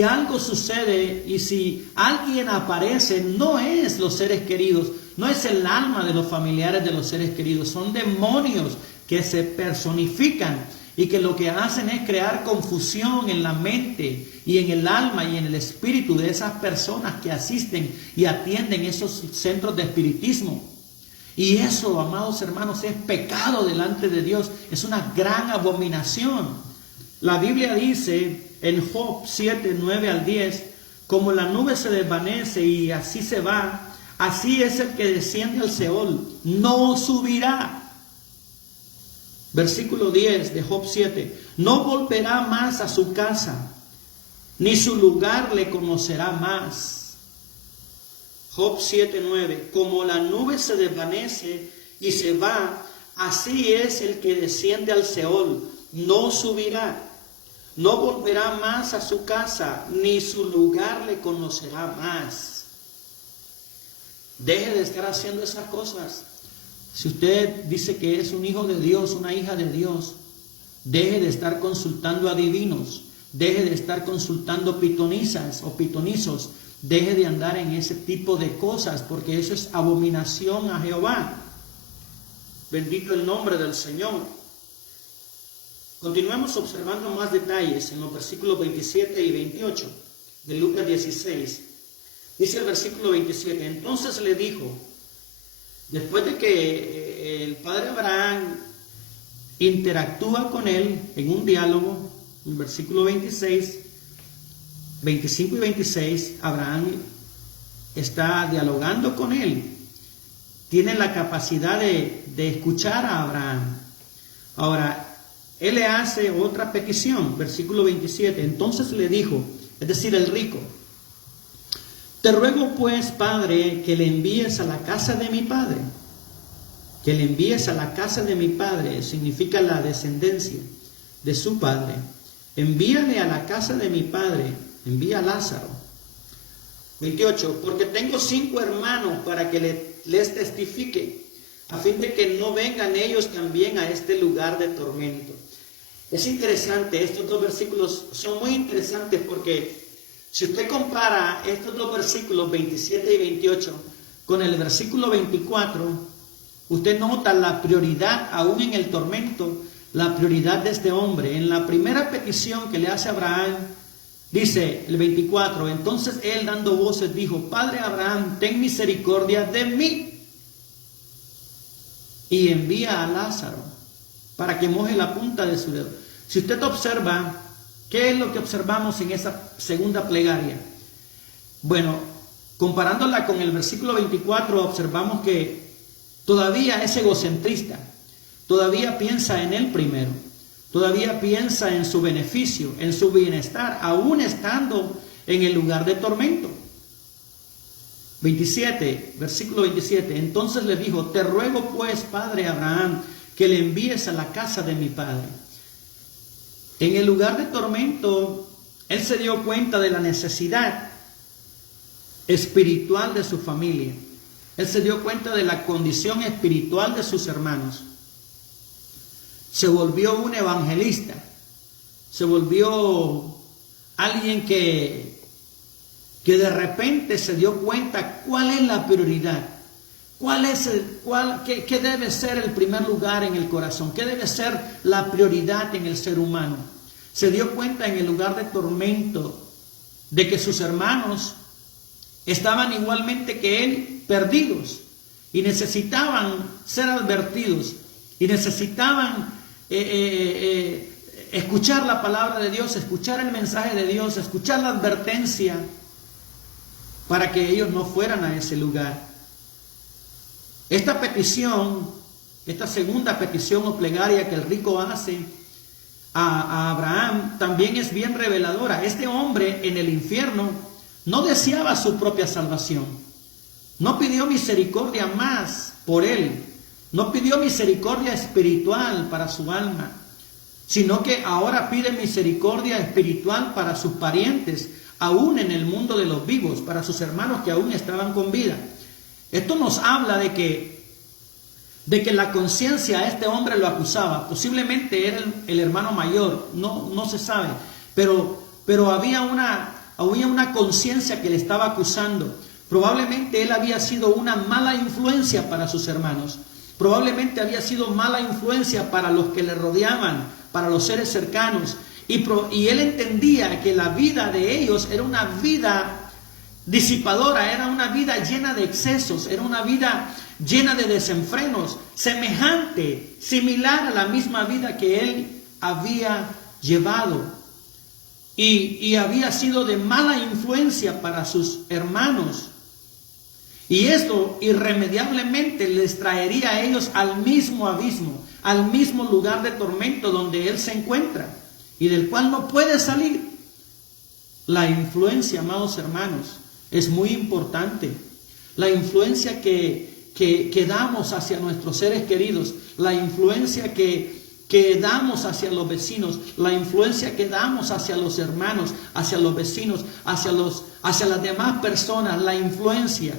algo sucede y si alguien aparece, no es los seres queridos, no es el alma de los familiares de los seres queridos, son demonios que se personifican y que lo que hacen es crear confusión en la mente y en el alma y en el espíritu de esas personas que asisten y atienden esos centros de espiritismo. Y eso, amados hermanos, es pecado delante de Dios, es una gran abominación. La Biblia dice en Job 7, 9 al 10, como la nube se desvanece y así se va, así es el que desciende al Seol, no subirá. Versículo 10 de Job 7, no volverá más a su casa, ni su lugar le conocerá más. Job 7, 9, como la nube se desvanece y se va, así es el que desciende al Seol, no subirá, no volverá más a su casa, ni su lugar le conocerá más. Deje de estar haciendo esas cosas. Si usted dice que es un hijo de Dios, una hija de Dios, deje de estar consultando adivinos, deje de estar consultando pitonisas o pitonizos, deje de andar en ese tipo de cosas, porque eso es abominación a Jehová. Bendito el nombre del Señor. Continuemos observando más detalles en los versículos 27 y 28 de Lucas 16. Dice el versículo 27, entonces le dijo, después de que el padre Abraham interactúa con él en un diálogo, en el versículo 26, 25 y 26, Abraham está dialogando con él. Tiene la capacidad de escuchar a Abraham. Ahora, él le hace otra petición, versículo 27. Entonces le dijo, es decir, el rico, te ruego pues, Padre, que le envíes a la casa de mi padre. Que le envíes a la casa de mi padre significa la descendencia de su padre. Envíale a la casa de mi padre, envía a Lázaro. 28, porque tengo 5 hermanos para que les testifique, a fin de que no vengan ellos también a este lugar de tormento. Es interesante, estos dos versículos son muy interesantes porque si usted compara estos dos versículos 27 y 28 con el versículo 24, usted nota la prioridad, aún en el tormento, la prioridad de este hombre. En la primera petición que le hace Abraham, dice el 24, entonces él dando voces dijo, Padre Abraham, ten misericordia de mí y envía a Lázaro para que moje la punta de su dedo. Si usted observa, ¿qué es lo que observamos en esa segunda plegaria? Bueno, comparándola con el versículo 24, observamos que todavía es egocentrista, todavía piensa en él primero, todavía piensa en su beneficio, en su bienestar, aún estando en el lugar de tormento. 27, versículo 27, entonces le dijo, te ruego pues, Padre Abraham, que le envíes a la casa de mi padre. En el lugar de tormento, él se dio cuenta de la necesidad espiritual de su familia. Él se dio cuenta de la condición espiritual de sus hermanos. Se volvió un evangelista. Se volvió alguien que de repente se dio cuenta cuál es la prioridad. ¿Qué debe ser el primer lugar en el corazón? ¿Qué debe ser la prioridad en el ser humano? Se dio cuenta en el lugar de tormento de que sus hermanos estaban igualmente que él perdidos y necesitaban ser advertidos y necesitaban escuchar la palabra de Dios, escuchar el mensaje de Dios, escuchar la advertencia para que ellos no fueran a ese lugar. Esta petición, esta segunda petición o plegaria que el rico hace a Abraham también es bien reveladora. Este hombre en el infierno no deseaba su propia salvación. No pidió misericordia más por él. No pidió misericordia espiritual para su alma, sino que ahora pide misericordia espiritual para sus parientes, aún en el mundo de los vivos, para sus hermanos que aún estaban con vida. Esto nos habla de que la conciencia a este hombre lo acusaba. Posiblemente era el hermano mayor, no se sabe, pero había una conciencia que le estaba acusando. Probablemente él había sido una mala influencia para sus hermanos. Probablemente había sido mala influencia para los que le rodeaban, para los seres cercanos. Y él entendía que la vida de ellos era una vida disipadora, era una vida llena de excesos, era una vida llena de desenfrenos, semejante, similar a la misma vida que él había llevado. Y había sido de mala influencia para sus hermanos. Y esto irremediablemente les traería a ellos al mismo abismo, al mismo lugar de tormento donde él se encuentra y del cual no puede salir. La influencia, amados hermanos, es muy importante. La influencia que damos hacia nuestros seres queridos, la influencia que damos hacia los vecinos, la influencia que damos hacia los hermanos, hacia los vecinos, hacia las demás personas, la influencia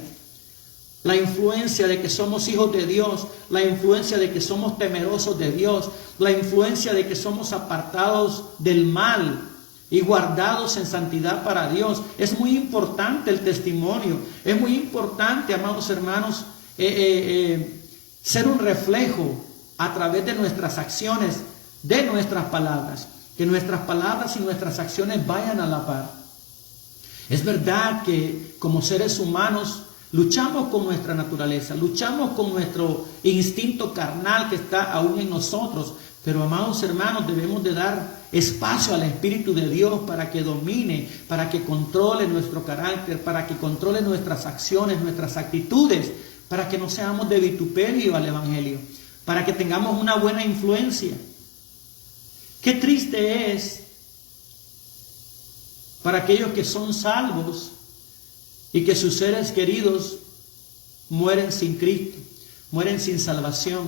de que somos hijos de Dios, la influencia de que somos temerosos de Dios, la influencia de que somos apartados del mal y guardados en santidad para Dios. Es muy importante el testimonio, es muy importante, amados hermanos, ser un reflejo a través de nuestras acciones, de nuestras palabras, que nuestras palabras y nuestras acciones vayan a la par. Es verdad que como seres humanos luchamos con nuestra naturaleza, luchamos con nuestro instinto carnal que está aún en nosotros, pero amados hermanos, debemos de dar espacio al Espíritu de Dios para que domine, para que controle nuestro carácter, para que controle nuestras acciones, nuestras actitudes, para que no seamos de vituperio al Evangelio, para que tengamos una buena influencia. Qué triste es para aquellos que son salvos y que sus seres queridos mueren sin Cristo, mueren sin salvación.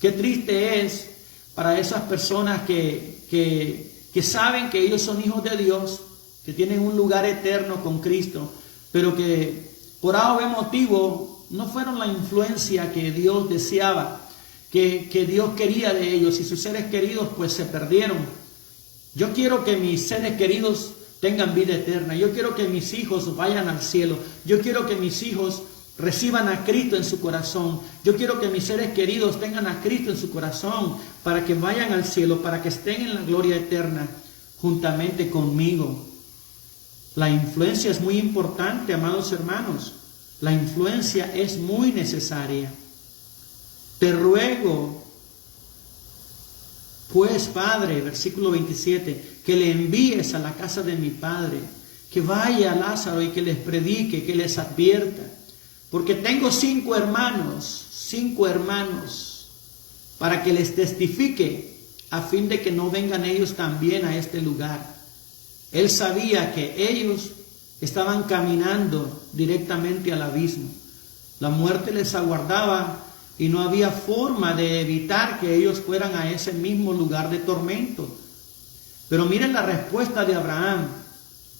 Qué triste es para esas personas que saben que ellos son hijos de Dios, que tienen un lugar eterno con Cristo, pero que por algún motivo no fueron la influencia que Dios deseaba, que Dios quería de ellos, y sus seres queridos pues se perdieron. Yo quiero que mis seres queridos tengan vida eterna. Yo quiero que mis hijos vayan al cielo. Yo quiero que mis hijos reciban a Cristo en su corazón. Yo quiero que mis seres queridos tengan a Cristo en su corazón para que vayan al cielo, para que estén en la gloria eterna juntamente conmigo. La influencia es muy importante, amados hermanos. La influencia es muy necesaria. Te ruego, pues, Padre, versículo 27, que le envíes a la casa de mi Padre, que vaya a Lázaro y que les predique, que les advierta, porque tengo 5 hermanos, para que les testifique, a fin de que no vengan ellos también a este lugar. Él sabía que ellos estaban caminando directamente al abismo. La muerte les aguardaba y no había forma de evitar que ellos fueran a ese mismo lugar de tormento. Pero miren la respuesta de Abraham,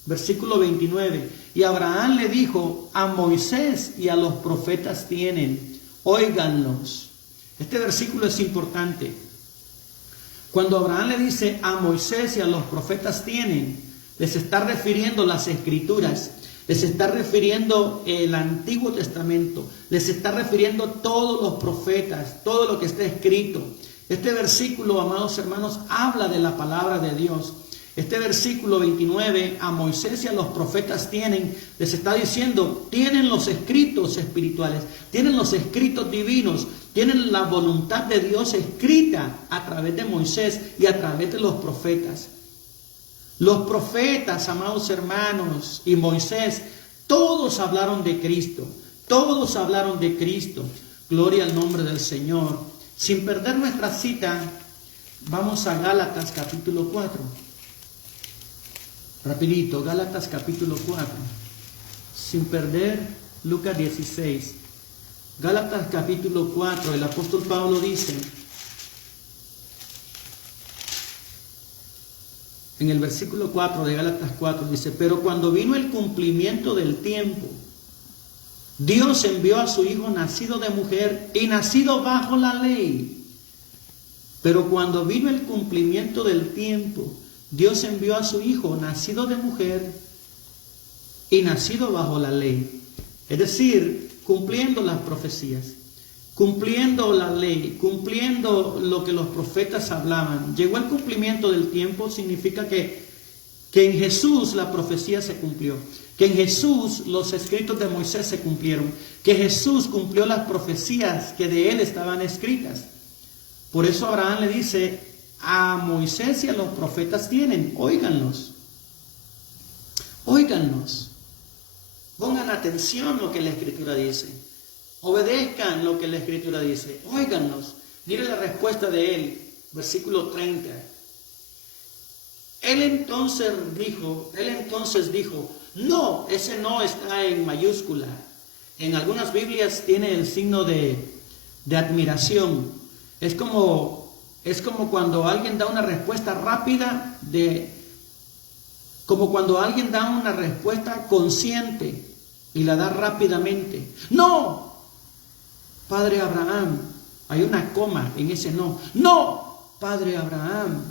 versículo 29. Y Abraham le dijo: a Moisés y a los profetas tienen, óiganlos. Este versículo es importante. Cuando Abraham le dice a Moisés y a los profetas tienen, les está refiriendo las escrituras, les está refiriendo el Antiguo Testamento, les está refiriendo todos los profetas, todo lo que está escrito. Este versículo, amados hermanos, habla de la palabra de Dios. Este versículo 29, a Moisés y a los profetas les está diciendo, tienen los escritos espirituales, tienen los escritos divinos, tienen la voluntad de Dios escrita a través de Moisés y a través de los profetas. Los profetas, amados hermanos, y Moisés, todos hablaron de Cristo, todos hablaron de Cristo. Gloria al nombre del Señor. Sin perder nuestra cita, vamos a Gálatas capítulo 4. Rapidito, Gálatas capítulo 4. Sin perder Lucas 16. Gálatas capítulo 4, el apóstol Pablo dice, en el versículo 4 de Gálatas 4, dice, pero cuando vino el cumplimiento del tiempo, Dios envió a su Hijo nacido de mujer y nacido bajo la ley. Pero cuando vino el cumplimiento del tiempo, Dios envió a su Hijo nacido de mujer y nacido bajo la ley. Es decir, cumpliendo las profecías, cumpliendo la ley, cumpliendo lo que los profetas hablaban. Llegó el cumplimiento del tiempo, significa que en Jesús la profecía se cumplió, que en Jesús los escritos de Moisés se cumplieron, que Jesús cumplió las profecías que de él estaban escritas. Por eso Abraham le dice, a Moisés y a los profetas tienen, óiganlos, óiganlos, pongan atención a lo que la Escritura dice, obedezcan lo que la Escritura dice, óiganlos. Mire la respuesta de él, versículo 30. Él entonces dijo, no, ese no está en mayúscula. En algunas Biblias tiene el signo de admiración. Es como cuando alguien da una respuesta rápida, como cuando alguien da una respuesta consciente y la da rápidamente. No, Padre Abraham, hay una coma en ese no. No, Padre Abraham,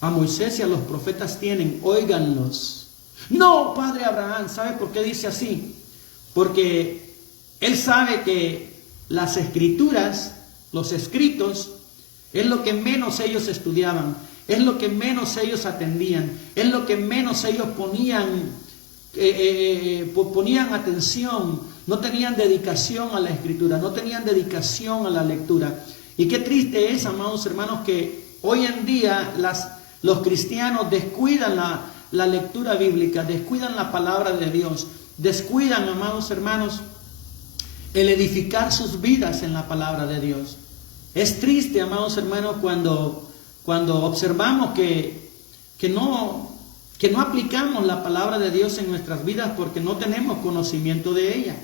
a Moisés y a los profetas tienen, óiganlos. No, Padre Abraham, ¿sabe por qué dice así? Porque él sabe que las escrituras, los escritos, es lo que menos ellos estudiaban, es lo que menos ellos atendían, es lo que menos ellos ponían atención, no tenían dedicación a la escritura, no tenían dedicación a la lectura. Y qué triste es, amados hermanos, que hoy en día los cristianos descuidan la lectura bíblica, descuidan la palabra de Dios, descuidan, amados hermanos, el edificar sus vidas en la palabra de Dios. Es triste, amados hermanos, cuando observamos que no aplicamos la palabra de Dios en nuestras vidas porque no tenemos conocimiento de ella.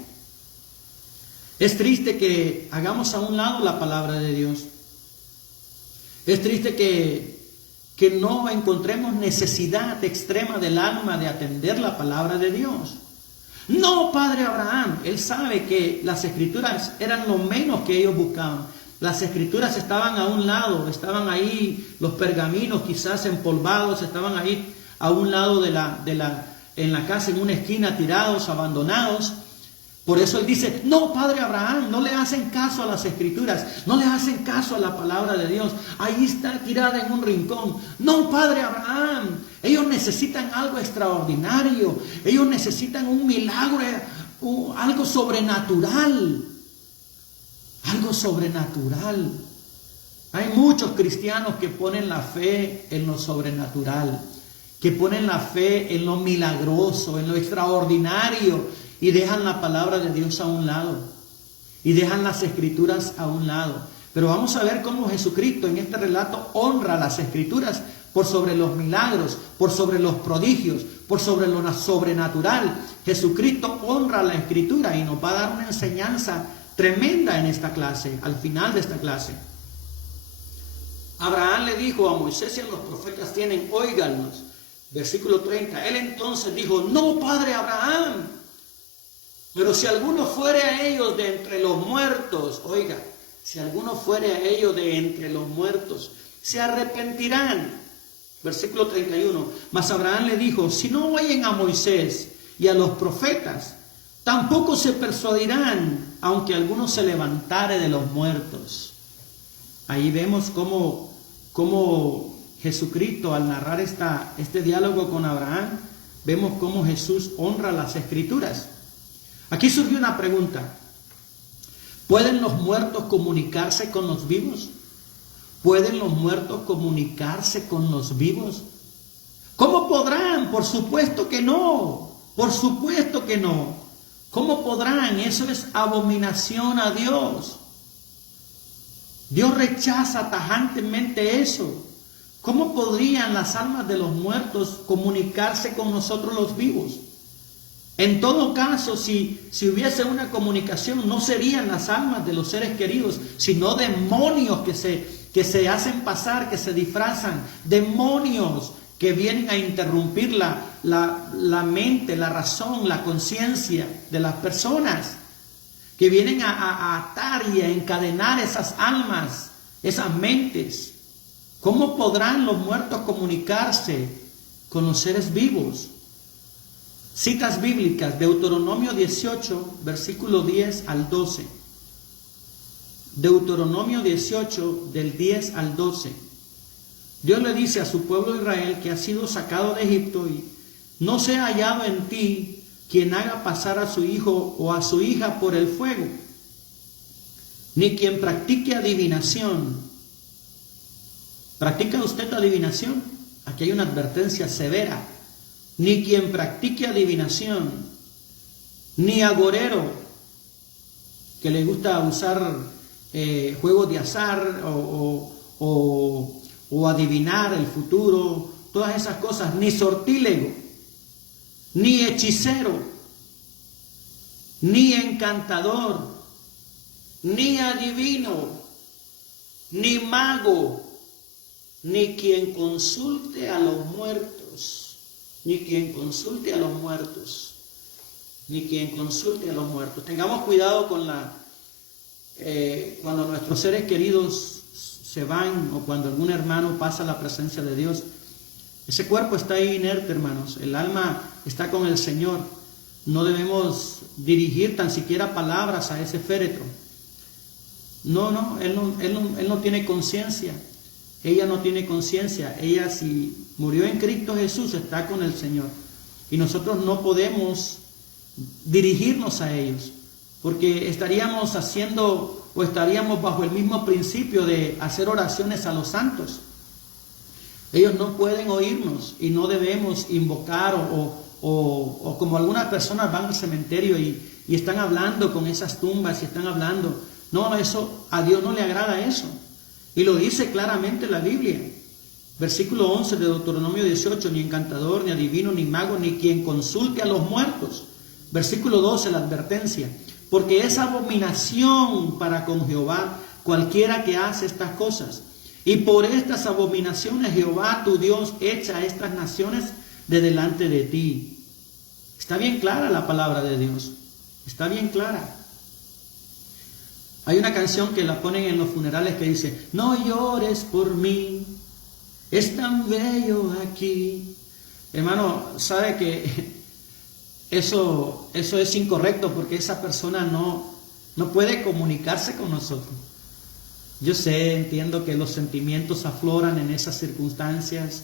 Es triste que hagamos a un lado la palabra de Dios. Es triste que no encontremos necesidad extrema del alma de atender la palabra de Dios. No, Padre Abraham, él sabe que las escrituras eran lo menos que ellos buscaban. Las escrituras estaban a un lado, estaban ahí los pergaminos quizás empolvados, estaban ahí a un lado en la casa, en una esquina, tirados, abandonados. Por eso él dice, no, Padre Abraham, no le hacen caso a las escrituras, no le hacen caso a la palabra de Dios. Ahí está tirada en un rincón. No, Padre Abraham, ellos necesitan algo extraordinario, ellos necesitan un milagro, algo sobrenatural. Algo sobrenatural. Hay muchos cristianos que ponen la fe en lo sobrenatural, que ponen la fe en lo milagroso, en lo extraordinario, y dejan la palabra de Dios a un lado, y dejan las escrituras a un lado. Pero vamos a ver cómo Jesucristo en este relato honra las escrituras por sobre los milagros, por sobre los prodigios, por sobre lo sobrenatural. Jesucristo honra la escritura y nos va a dar una enseñanza tremenda en esta clase, al final de esta clase. Abraham le dijo a Moisés y a los profetas tienen, óiganlos. Versículo 30. Él entonces dijo, no, Padre Abraham, pero si alguno fuere a ellos de entre los muertos, oiga, si alguno fuere a ellos de entre los muertos, se arrepentirán. Versículo 31. Mas Abraham le dijo, si no oyen a Moisés y a los profetas. Tampoco se persuadirán, aunque alguno se levantare de los muertos. Ahí vemos cómo Jesucristo, al narrar este diálogo con Abraham, vemos cómo Jesús honra las Escrituras. Aquí surgió una pregunta. ¿Pueden los muertos comunicarse con los vivos? ¿Pueden los muertos comunicarse con los vivos? ¿Cómo podrán? Por supuesto que no. Por supuesto que no. ¿Cómo podrán? Eso es abominación a Dios. Dios rechaza tajantemente eso. ¿Cómo podrían las almas de los muertos comunicarse con nosotros los vivos? En todo caso, si hubiese una comunicación, no serían las almas de los seres queridos, sino demonios que se hacen pasar, que se disfrazan, demonios que vienen a interrumpir la mente, la razón, la conciencia de las personas, que vienen a atar y a encadenar esas almas, esas mentes. ¿Cómo podrán los muertos comunicarse con los seres vivos? Citas bíblicas, Deuteronomio 18, versículo 10 al 12. Deuteronomio 18, del 10 al 12. Dios le dice a su pueblo Israel que ha sido sacado de Egipto y no se ha hallado en ti quien haga pasar a su hijo o a su hija por el fuego, ni quien practique adivinación. ¿Practica usted adivinación? Aquí hay una advertencia severa. Ni quien practique adivinación, ni agorero, que le gusta usar juegos de azar o adivinar el futuro, todas esas cosas, ni sortílego, ni hechicero, ni encantador, ni adivino, ni mago, ni quien consulte a los muertos. Ni quien consulte a los muertos. Ni quien consulte a los muertos. Tengamos cuidado con cuando nuestros seres queridos se van o cuando algún hermano pasa a la presencia de Dios. Ese cuerpo está ahí inerte, hermanos. El alma está con el Señor. No debemos dirigir tan siquiera palabras a ese féretro. No, él no tiene conciencia. Ella no tiene conciencia. Ella, si murió en Cristo Jesús, está con el Señor. Y nosotros no podemos dirigirnos a ellos, porque estaríamos bajo el mismo principio de hacer oraciones a los santos. Ellos no pueden oírnos y no debemos invocar o como algunas personas van al cementerio y están hablando con esas tumbas y están hablando. No, eso a Dios no le agrada eso. Y lo dice claramente la Biblia. Versículo 11 de Deuteronomio 18, ni encantador, ni adivino, ni mago, ni quien consulte a los muertos. Versículo 12, la advertencia. Porque es abominación para con Jehová cualquiera que hace estas cosas. Y por estas abominaciones Jehová tu Dios echa a estas naciones de delante de ti. Está bien clara la palabra de Dios. Está bien clara. Hay una canción que la ponen en los funerales que dice: no llores por mí, es tan bello aquí. Hermano, sabe que eso es incorrecto, porque esa persona no puede comunicarse con nosotros. Yo sé, entiendo que los sentimientos afloran en esas circunstancias,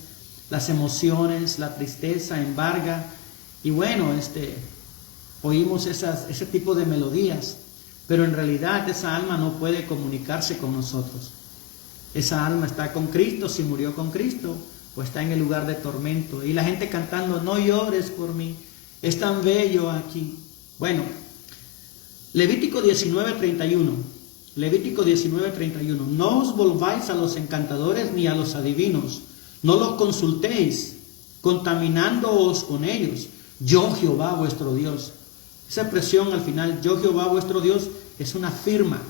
las emociones, la tristeza embarga, y bueno, oímos ese tipo de melodías. Pero en realidad esa alma no puede comunicarse con nosotros. Esa alma está con Cristo. Si murió con Cristo, pues está en el lugar de tormento. Y la gente cantando: no llores por mí, es tan bello aquí. Bueno, Levítico 19:31. Levítico 19:31. No os volváis a los encantadores ni a los adivinos. No los consultéis, contaminándoos con ellos. Yo, Jehová vuestro Dios. Esa expresión al final, yo Jehová vuestro Dios, es una firma.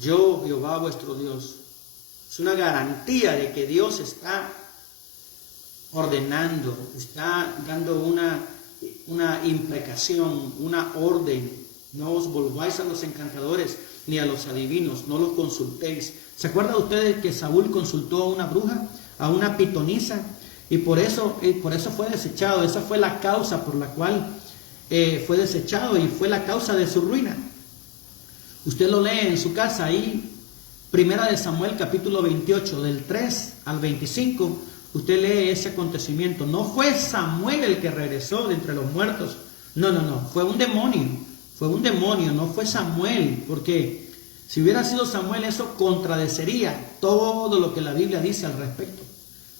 Yo Jehová vuestro Dios. Es una garantía de que Dios está ordenando, está dando una imprecación, una orden. No os volváis a los encantadores ni a los adivinos, no los consultéis. ¿Se acuerdan ustedes que Saúl consultó a una bruja, a una pitonisa? Y por eso fue desechado. Esa fue la causa por la cual fue desechado y fue la causa de su ruina. Usted lo lee en su casa ahí, Primera de Samuel capítulo 28, del 3 al 25, usted lee ese acontecimiento. No fue Samuel el que regresó de entre los muertos, no, fue un demonio, no fue Samuel, porque si hubiera sido Samuel eso contradecería todo lo que la Biblia dice al respecto.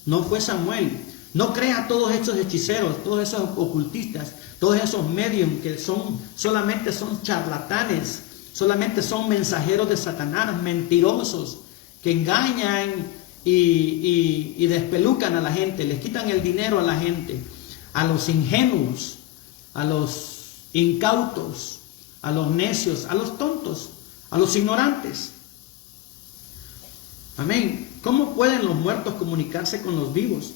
No fue Samuel. No crea todos estos hechiceros, todos esos ocultistas, todos esos medios que solamente son charlatanes, solamente son mensajeros de Satanás, mentirosos, que engañan y despelucan a la gente, les quitan el dinero a la gente, a los ingenuos, a los incautos, a los necios, a los tontos, a los ignorantes. Amén. ¿Cómo pueden los muertos comunicarse con los vivos?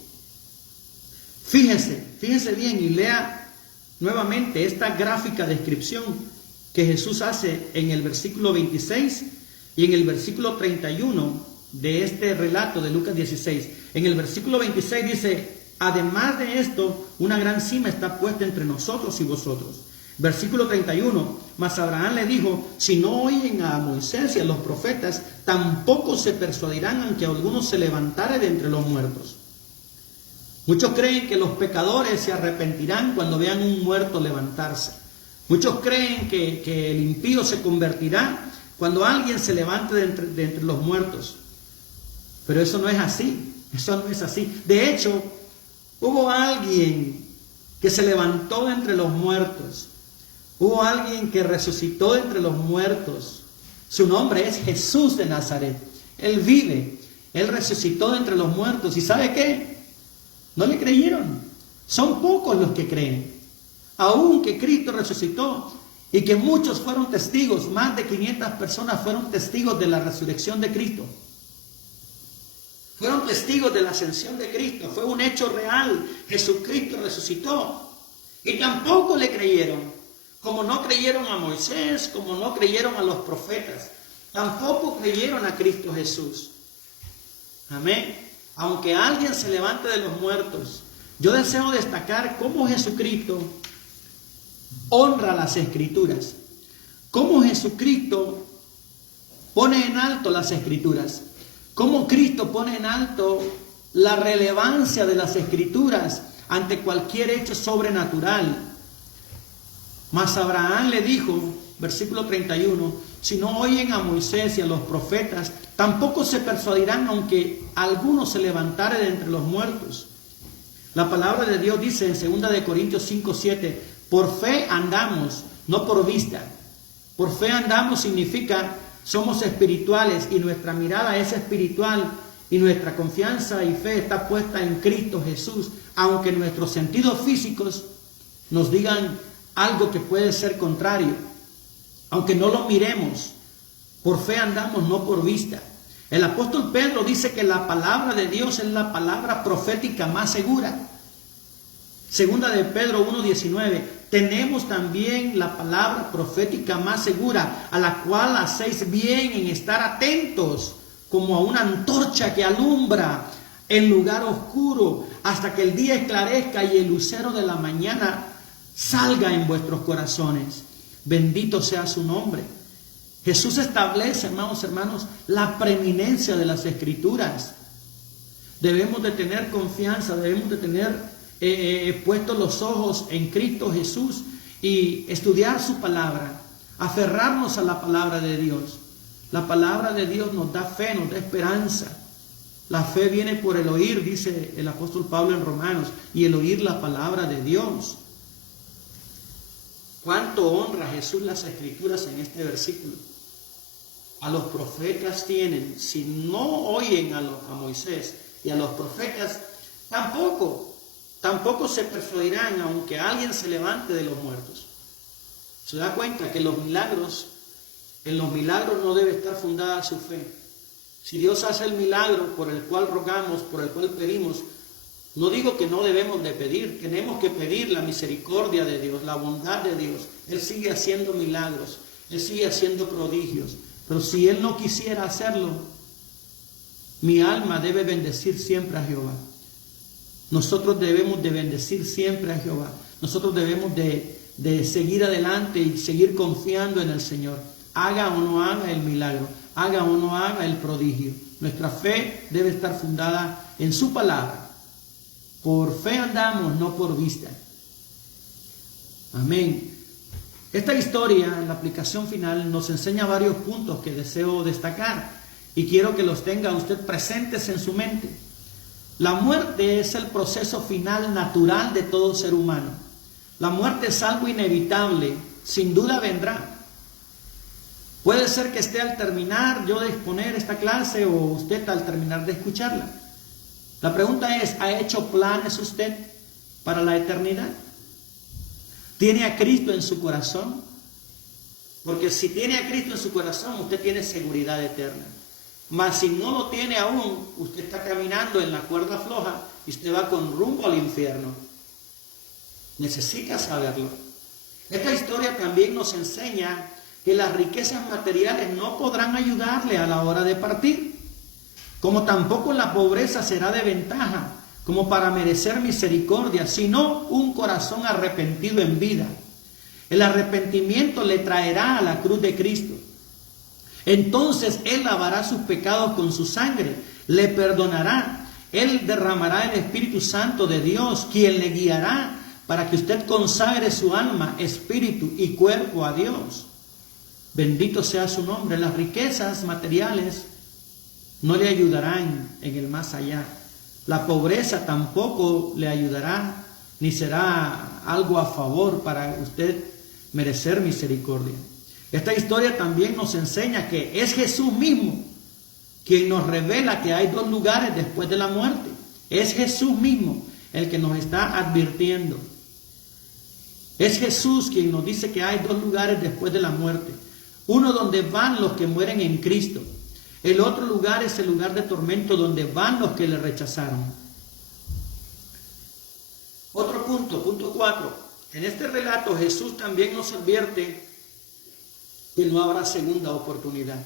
Fíjese bien y lea nuevamente esta gráfica descripción que Jesús hace en el versículo 26 y en el versículo 31 de este relato de Lucas 16. En el versículo 26 dice: además de esto, una gran cima está puesta entre nosotros y vosotros. Versículo 31, mas Abraham le dijo: si no oyen a Moisés y a los profetas, tampoco se persuadirán aunque alguno se levantare de entre los muertos. Muchos creen que los pecadores se arrepentirán cuando vean un muerto levantarse. Muchos creen que el impío se convertirá cuando alguien se levante de entre los muertos. Pero eso no es así. Eso no es así. De hecho, hubo alguien que se levantó de entre los muertos. Hubo alguien que resucitó de entre los muertos. Su nombre es Jesús de Nazaret. Él vive. Él resucitó de entre los muertos. ¿Y sabe qué? No le creyeron. Son pocos los que creen. Aún que Cristo resucitó y que muchos fueron testigos, más de 500 personas fueron testigos de la resurrección de Cristo. Fueron testigos de la ascensión de Cristo. Fue un hecho real. Jesucristo resucitó. Y tampoco le creyeron. Como no creyeron a Moisés, como no creyeron a los profetas. Tampoco creyeron a Cristo Jesús. Amén. Aunque alguien se levante de los muertos, yo deseo destacar cómo Jesucristo honra las Escrituras. Cómo Jesucristo pone en alto las Escrituras. Cómo Cristo pone en alto la relevancia de las Escrituras ante cualquier hecho sobrenatural. Mas Abraham le dijo, versículo 31, si no oyen a Moisés y a los profetas, tampoco se persuadirán aunque alguno se levantare de entre los muertos. La palabra de Dios dice en 2 de Corintios 5:7, por fe andamos, no por vista. Por fe andamos significa somos espirituales y nuestra mirada es espiritual y nuestra confianza y fe está puesta en Cristo Jesús, aunque nuestros sentidos físicos nos digan algo que puede ser contrario, aunque no lo miremos. Por fe andamos, no por vista. El apóstol Pedro dice que la palabra de Dios es la palabra profética más segura. Segunda de Pedro 1:19, tenemos también la palabra profética más segura, a la cual hacéis bien en estar atentos, como a una antorcha que alumbra en lugar oscuro, hasta que el día esclarezca y el lucero de la mañana salga en vuestros corazones. Bendito sea su nombre. Jesús establece, hermanos, la preeminencia de las Escrituras. Debemos de tener confianza, debemos de tener puestos los ojos en Cristo Jesús y estudiar su palabra, aferrarnos a la palabra de Dios. La palabra de Dios nos da fe, nos da esperanza. La fe viene por el oír, dice el apóstol Pablo en Romanos, y el oír la palabra de Dios. ¿Cuánto honra Jesús las Escrituras en este versículo? A los profetas tienen, si no oyen a Moisés y a los profetas, tampoco se persuadirán aunque alguien se levante de los muertos. Se da cuenta que en los milagros no debe estar fundada su fe. Si Dios hace el milagro por el cual rogamos, por el cual pedimos, no digo que no debemos de pedir, tenemos que pedir la misericordia de Dios, la bondad de Dios. Él sigue haciendo milagros, Él sigue haciendo prodigios. Pero si Él no quisiera hacerlo, mi alma debe bendecir siempre a Jehová. Nosotros debemos de bendecir siempre a Jehová. Nosotros debemos de seguir adelante y seguir confiando en el Señor. Haga o no haga el milagro, haga o no haga el prodigio. Nuestra fe debe estar fundada en su palabra. Por fe andamos, no por vista. Amén. Esta historia, en la aplicación final, nos enseña varios puntos que deseo destacar y quiero que los tenga usted presentes en su mente. La muerte es el proceso final natural de todo ser humano. La muerte es algo inevitable, sin duda vendrá. Puede ser que esté al terminar yo de exponer esta clase o usted al terminar de escucharla. La pregunta es, ¿ha hecho planes usted para la eternidad? ¿Tiene a Cristo en su corazón? Porque si tiene a Cristo en su corazón, usted tiene seguridad eterna. Mas si no lo tiene aún, usted está caminando en la cuerda floja y usted va con rumbo al infierno. Necesita saberlo. Esta historia también nos enseña que las riquezas materiales no podrán ayudarle a la hora de partir, como tampoco la pobreza será de ventaja como para merecer misericordia, sino un corazón arrepentido en vida. El arrepentimiento le traerá a la cruz de Cristo. Entonces Él lavará sus pecados con su sangre, le perdonará, Él derramará el Espíritu Santo de Dios, quien le guiará para que usted consagre su alma, espíritu y cuerpo a Dios. Bendito sea su nombre. Las riquezas materiales no le ayudarán en el más allá. La pobreza tampoco le ayudará, ni será algo a favor para usted merecer misericordia. Esta historia también nos enseña que es Jesús mismo quien nos revela que hay dos lugares después de la muerte. Es Jesús mismo el que nos está advirtiendo. Es Jesús quien nos dice que hay dos lugares después de la muerte. Uno donde van los que mueren en Cristo. El otro lugar es el lugar de tormento donde van los que le rechazaron. Otro punto, punto 4. En este relato Jesús también nos advierte que no habrá segunda oportunidad.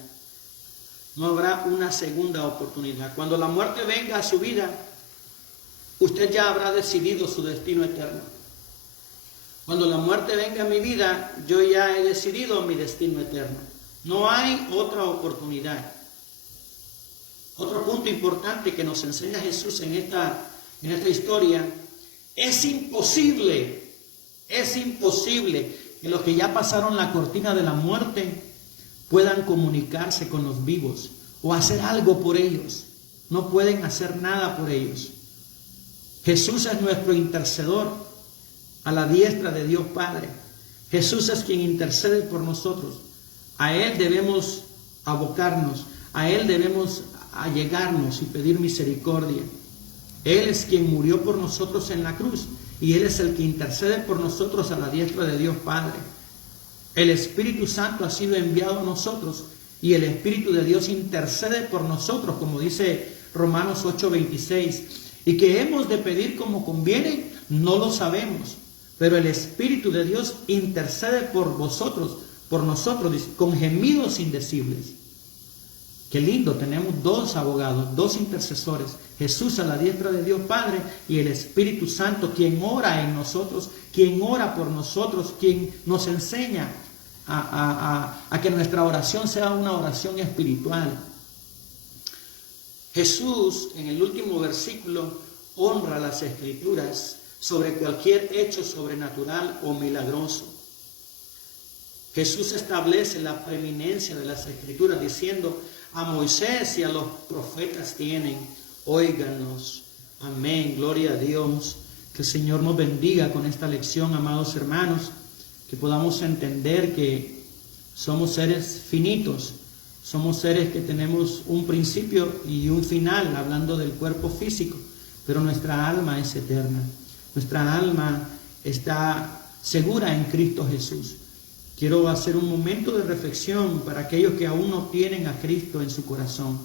No habrá una segunda oportunidad. Cuando la muerte venga a su vida, usted ya habrá decidido su destino eterno. Cuando la muerte venga a mi vida, yo ya he decidido mi destino eterno. No hay otra oportunidad. Otro punto importante que nos enseña Jesús en esta historia, es imposible que los que ya pasaron la cortina de la muerte puedan comunicarse con los vivos o hacer algo por ellos. No pueden hacer nada por ellos. Jesús es nuestro intercedor a la diestra de Dios Padre. Jesús es quien intercede por nosotros. A Él debemos abocarnos, a Él debemos allegarnos y pedir misericordia. Él es quien murió por nosotros en la cruz y Él es el que intercede por nosotros a la diestra de Dios Padre. El Espíritu Santo ha sido enviado a nosotros y el Espíritu de Dios intercede por nosotros, como dice Romanos 8:26. Y que hemos de pedir como conviene, no lo sabemos, pero el Espíritu de Dios intercede por vosotros, por nosotros, con gemidos indecibles. Qué lindo, tenemos dos abogados, dos intercesores, Jesús a la diestra de Dios Padre y el Espíritu Santo, quien ora en nosotros, quien ora por nosotros, quien nos enseña a que nuestra oración sea una oración espiritual. Jesús, en el último versículo, honra las Escrituras sobre cualquier hecho sobrenatural o milagroso. Jesús establece la preeminencia de las Escrituras diciendo: a Moisés y a los profetas tienen, óiganos. Amén, gloria a Dios. Que el Señor nos bendiga con esta lección, amados hermanos, que podamos entender que somos seres finitos, somos seres que tenemos un principio y un final, hablando del cuerpo físico, pero nuestra alma es eterna. Nuestra alma está segura en Cristo Jesús. Quiero hacer un momento de reflexión para aquellos que aún no tienen a Cristo en su corazón,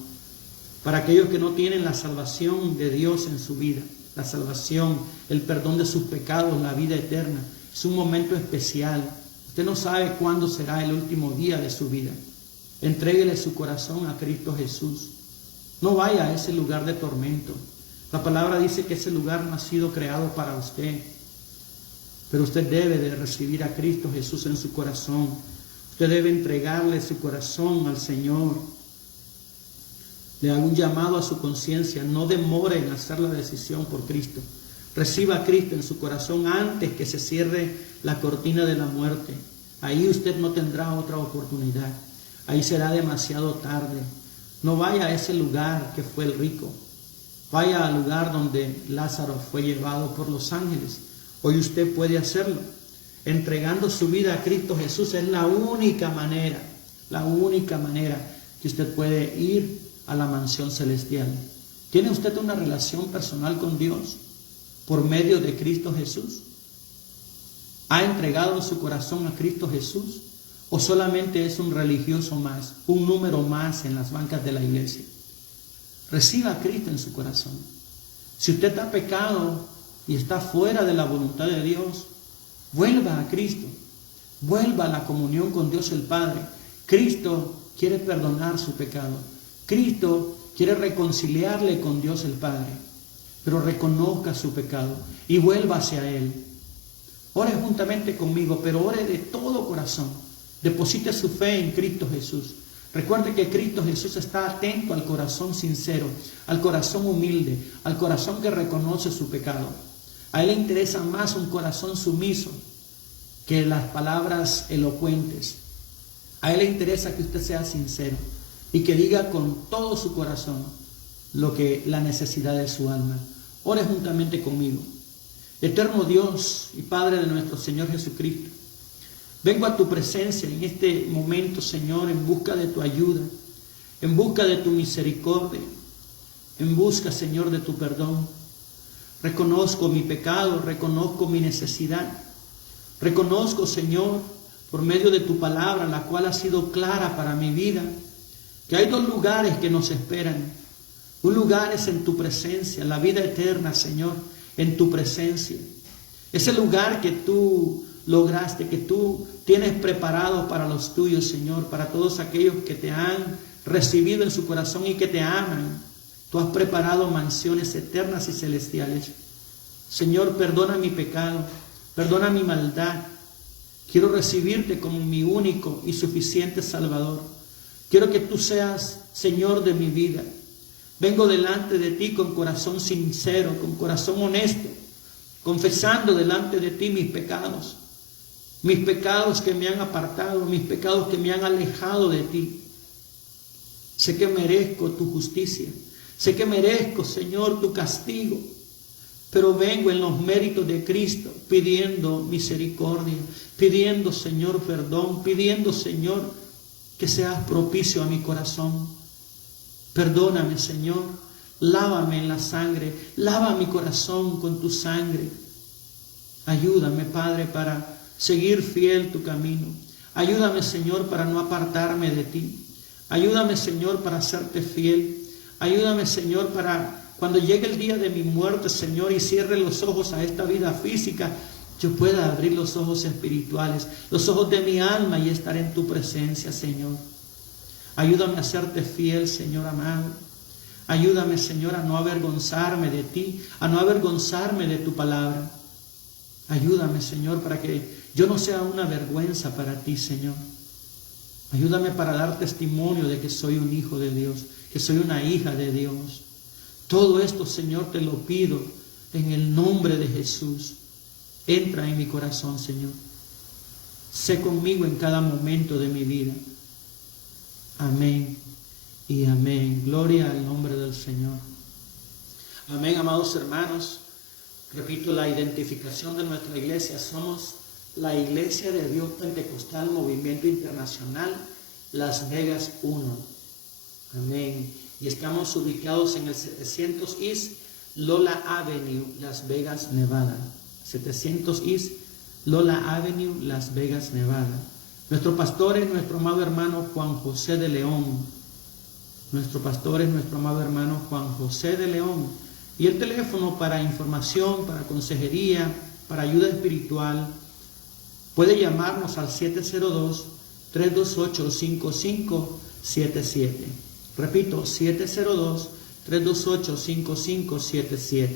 para aquellos que no tienen la salvación de Dios en su vida, la salvación, el perdón de sus pecados, la vida eterna. Es un momento especial. Usted no sabe cuándo será el último día de su vida. Entréguele su corazón a Cristo Jesús. No vaya a ese lugar de tormento. La palabra dice que ese lugar no ha sido creado para usted, pero usted debe de recibir a Cristo Jesús en su corazón. Usted debe entregarle su corazón al Señor. Le hago un llamado a su conciencia. No demore en hacer la decisión por Cristo. Reciba a Cristo en su corazón antes que se cierre la cortina de la muerte. Ahí usted no tendrá otra oportunidad. Ahí será demasiado tarde. No vaya a ese lugar que fue el rico. Vaya al lugar donde Lázaro fue llevado por los ángeles. Hoy usted puede hacerlo. Entregando su vida a Cristo Jesús es la única manera que usted puede ir a la mansión celestial. ¿Tiene usted una relación personal con Dios por medio de Cristo Jesús? ¿Ha entregado su corazón a Cristo Jesús? ¿O solamente es un religioso más, un número más en las bancas de la iglesia? Reciba a Cristo en su corazón. Si usted ha pecado y está fuera de la voluntad de Dios, vuelva a Cristo. Vuelva a la comunión con Dios el Padre. Cristo quiere perdonar su pecado. Cristo quiere reconciliarle con Dios el Padre. Pero reconozca su pecado y vuelva hacia Él. Ore juntamente conmigo, pero ore de todo corazón. Deposite su fe en Cristo Jesús. Recuerde que Cristo Jesús está atento al corazón sincero, al corazón humilde, al corazón que reconoce su pecado. A Él le interesa más un corazón sumiso que las palabras elocuentes. A Él le interesa que usted sea sincero y que diga con todo su corazón la necesidad de su alma. Ore juntamente conmigo. Eterno Dios y Padre de nuestro Señor Jesucristo, vengo a tu presencia en este momento, Señor, en busca de tu ayuda, en busca de tu misericordia, en busca, Señor, de tu perdón. Reconozco mi pecado, reconozco mi necesidad. Reconozco, Señor, por medio de tu palabra, la cual ha sido clara para mi vida, que hay dos lugares que nos esperan. Un lugar es en tu presencia, la vida eterna, Señor, en tu presencia. Ese lugar que tú lograste, que tú tienes preparado para los tuyos, Señor, para todos aquellos que te han recibido en su corazón y que te aman. Tú has preparado mansiones eternas y celestiales. Señor, perdona mi pecado, perdona mi maldad. Quiero recibirte como mi único y suficiente Salvador. Quiero que tú seas Señor de mi vida. Vengo delante de ti con corazón sincero, con corazón honesto, confesando delante de ti mis pecados que me han apartado, mis pecados que me han alejado de ti. Sé que merezco tu justicia, sé que merezco, Señor, tu castigo, pero vengo en los méritos de Cristo pidiendo misericordia, pidiendo, Señor, perdón, pidiendo, Señor, que seas propicio a mi corazón. Perdóname, Señor, lávame en la sangre, lava mi corazón con tu sangre. Ayúdame, Padre, para seguir fiel tu camino. Ayúdame, Señor, para no apartarme de ti. Ayúdame, Señor, para hacerte fiel. Ayúdame, Señor, para cuando llegue el día de mi muerte, Señor, y cierre los ojos a esta vida física, yo pueda abrir los ojos espirituales, los ojos de mi alma y estar en tu presencia, Señor. Ayúdame a hacerte fiel, Señor amado. Ayúdame, Señor, a no avergonzarme de ti, a no avergonzarme de tu palabra. Ayúdame, Señor, para que yo no sea una vergüenza para ti, Señor. Ayúdame para dar testimonio de que soy un hijo de Dios, que soy una hija de Dios. Todo esto, Señor, te lo pido en el nombre de Jesús. Entra en mi corazón, Señor. Sé conmigo en cada momento de mi vida. Amén y amén. Gloria al nombre del Señor. Amén, amados hermanos. Repito, la identificación de nuestra iglesia. Somos la Iglesia de Dios Pentecostal Movimiento Internacional Las Vegas 1. Amén. Y estamos ubicados en el 700 East Lola Avenue, Las Vegas, Nevada. 700 East Lola Avenue, Las Vegas, Nevada. Nuestro pastor es nuestro amado hermano Juan José de León. Nuestro pastor es nuestro amado hermano Juan José de León. Y el teléfono para información, para consejería, para ayuda espiritual, puede llamarnos al 702-328-5577. Repito, 328-5577.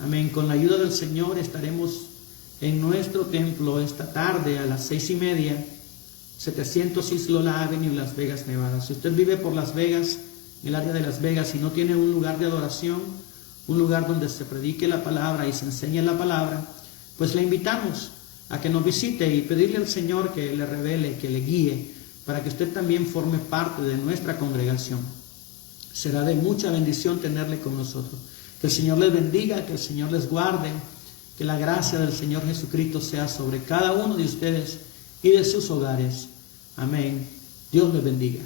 Amén. Con la ayuda del Señor estaremos en nuestro templo esta tarde a las 6:30, 700 East Lola Avenue, Las Vegas, Nevada. Si usted vive por Las Vegas, en el área de Las Vegas, y no tiene un lugar de adoración, un lugar donde se predique la palabra y se enseñe la palabra, pues le invitamos a que nos visite y pedirle al Señor que le revele, que le guíe, para que usted también forme parte de nuestra congregación. Será de mucha bendición tenerle con nosotros. Que el Señor les bendiga, que el Señor les guarde, que la gracia del Señor Jesucristo sea sobre cada uno de ustedes y de sus hogares. Amén. Dios les bendiga.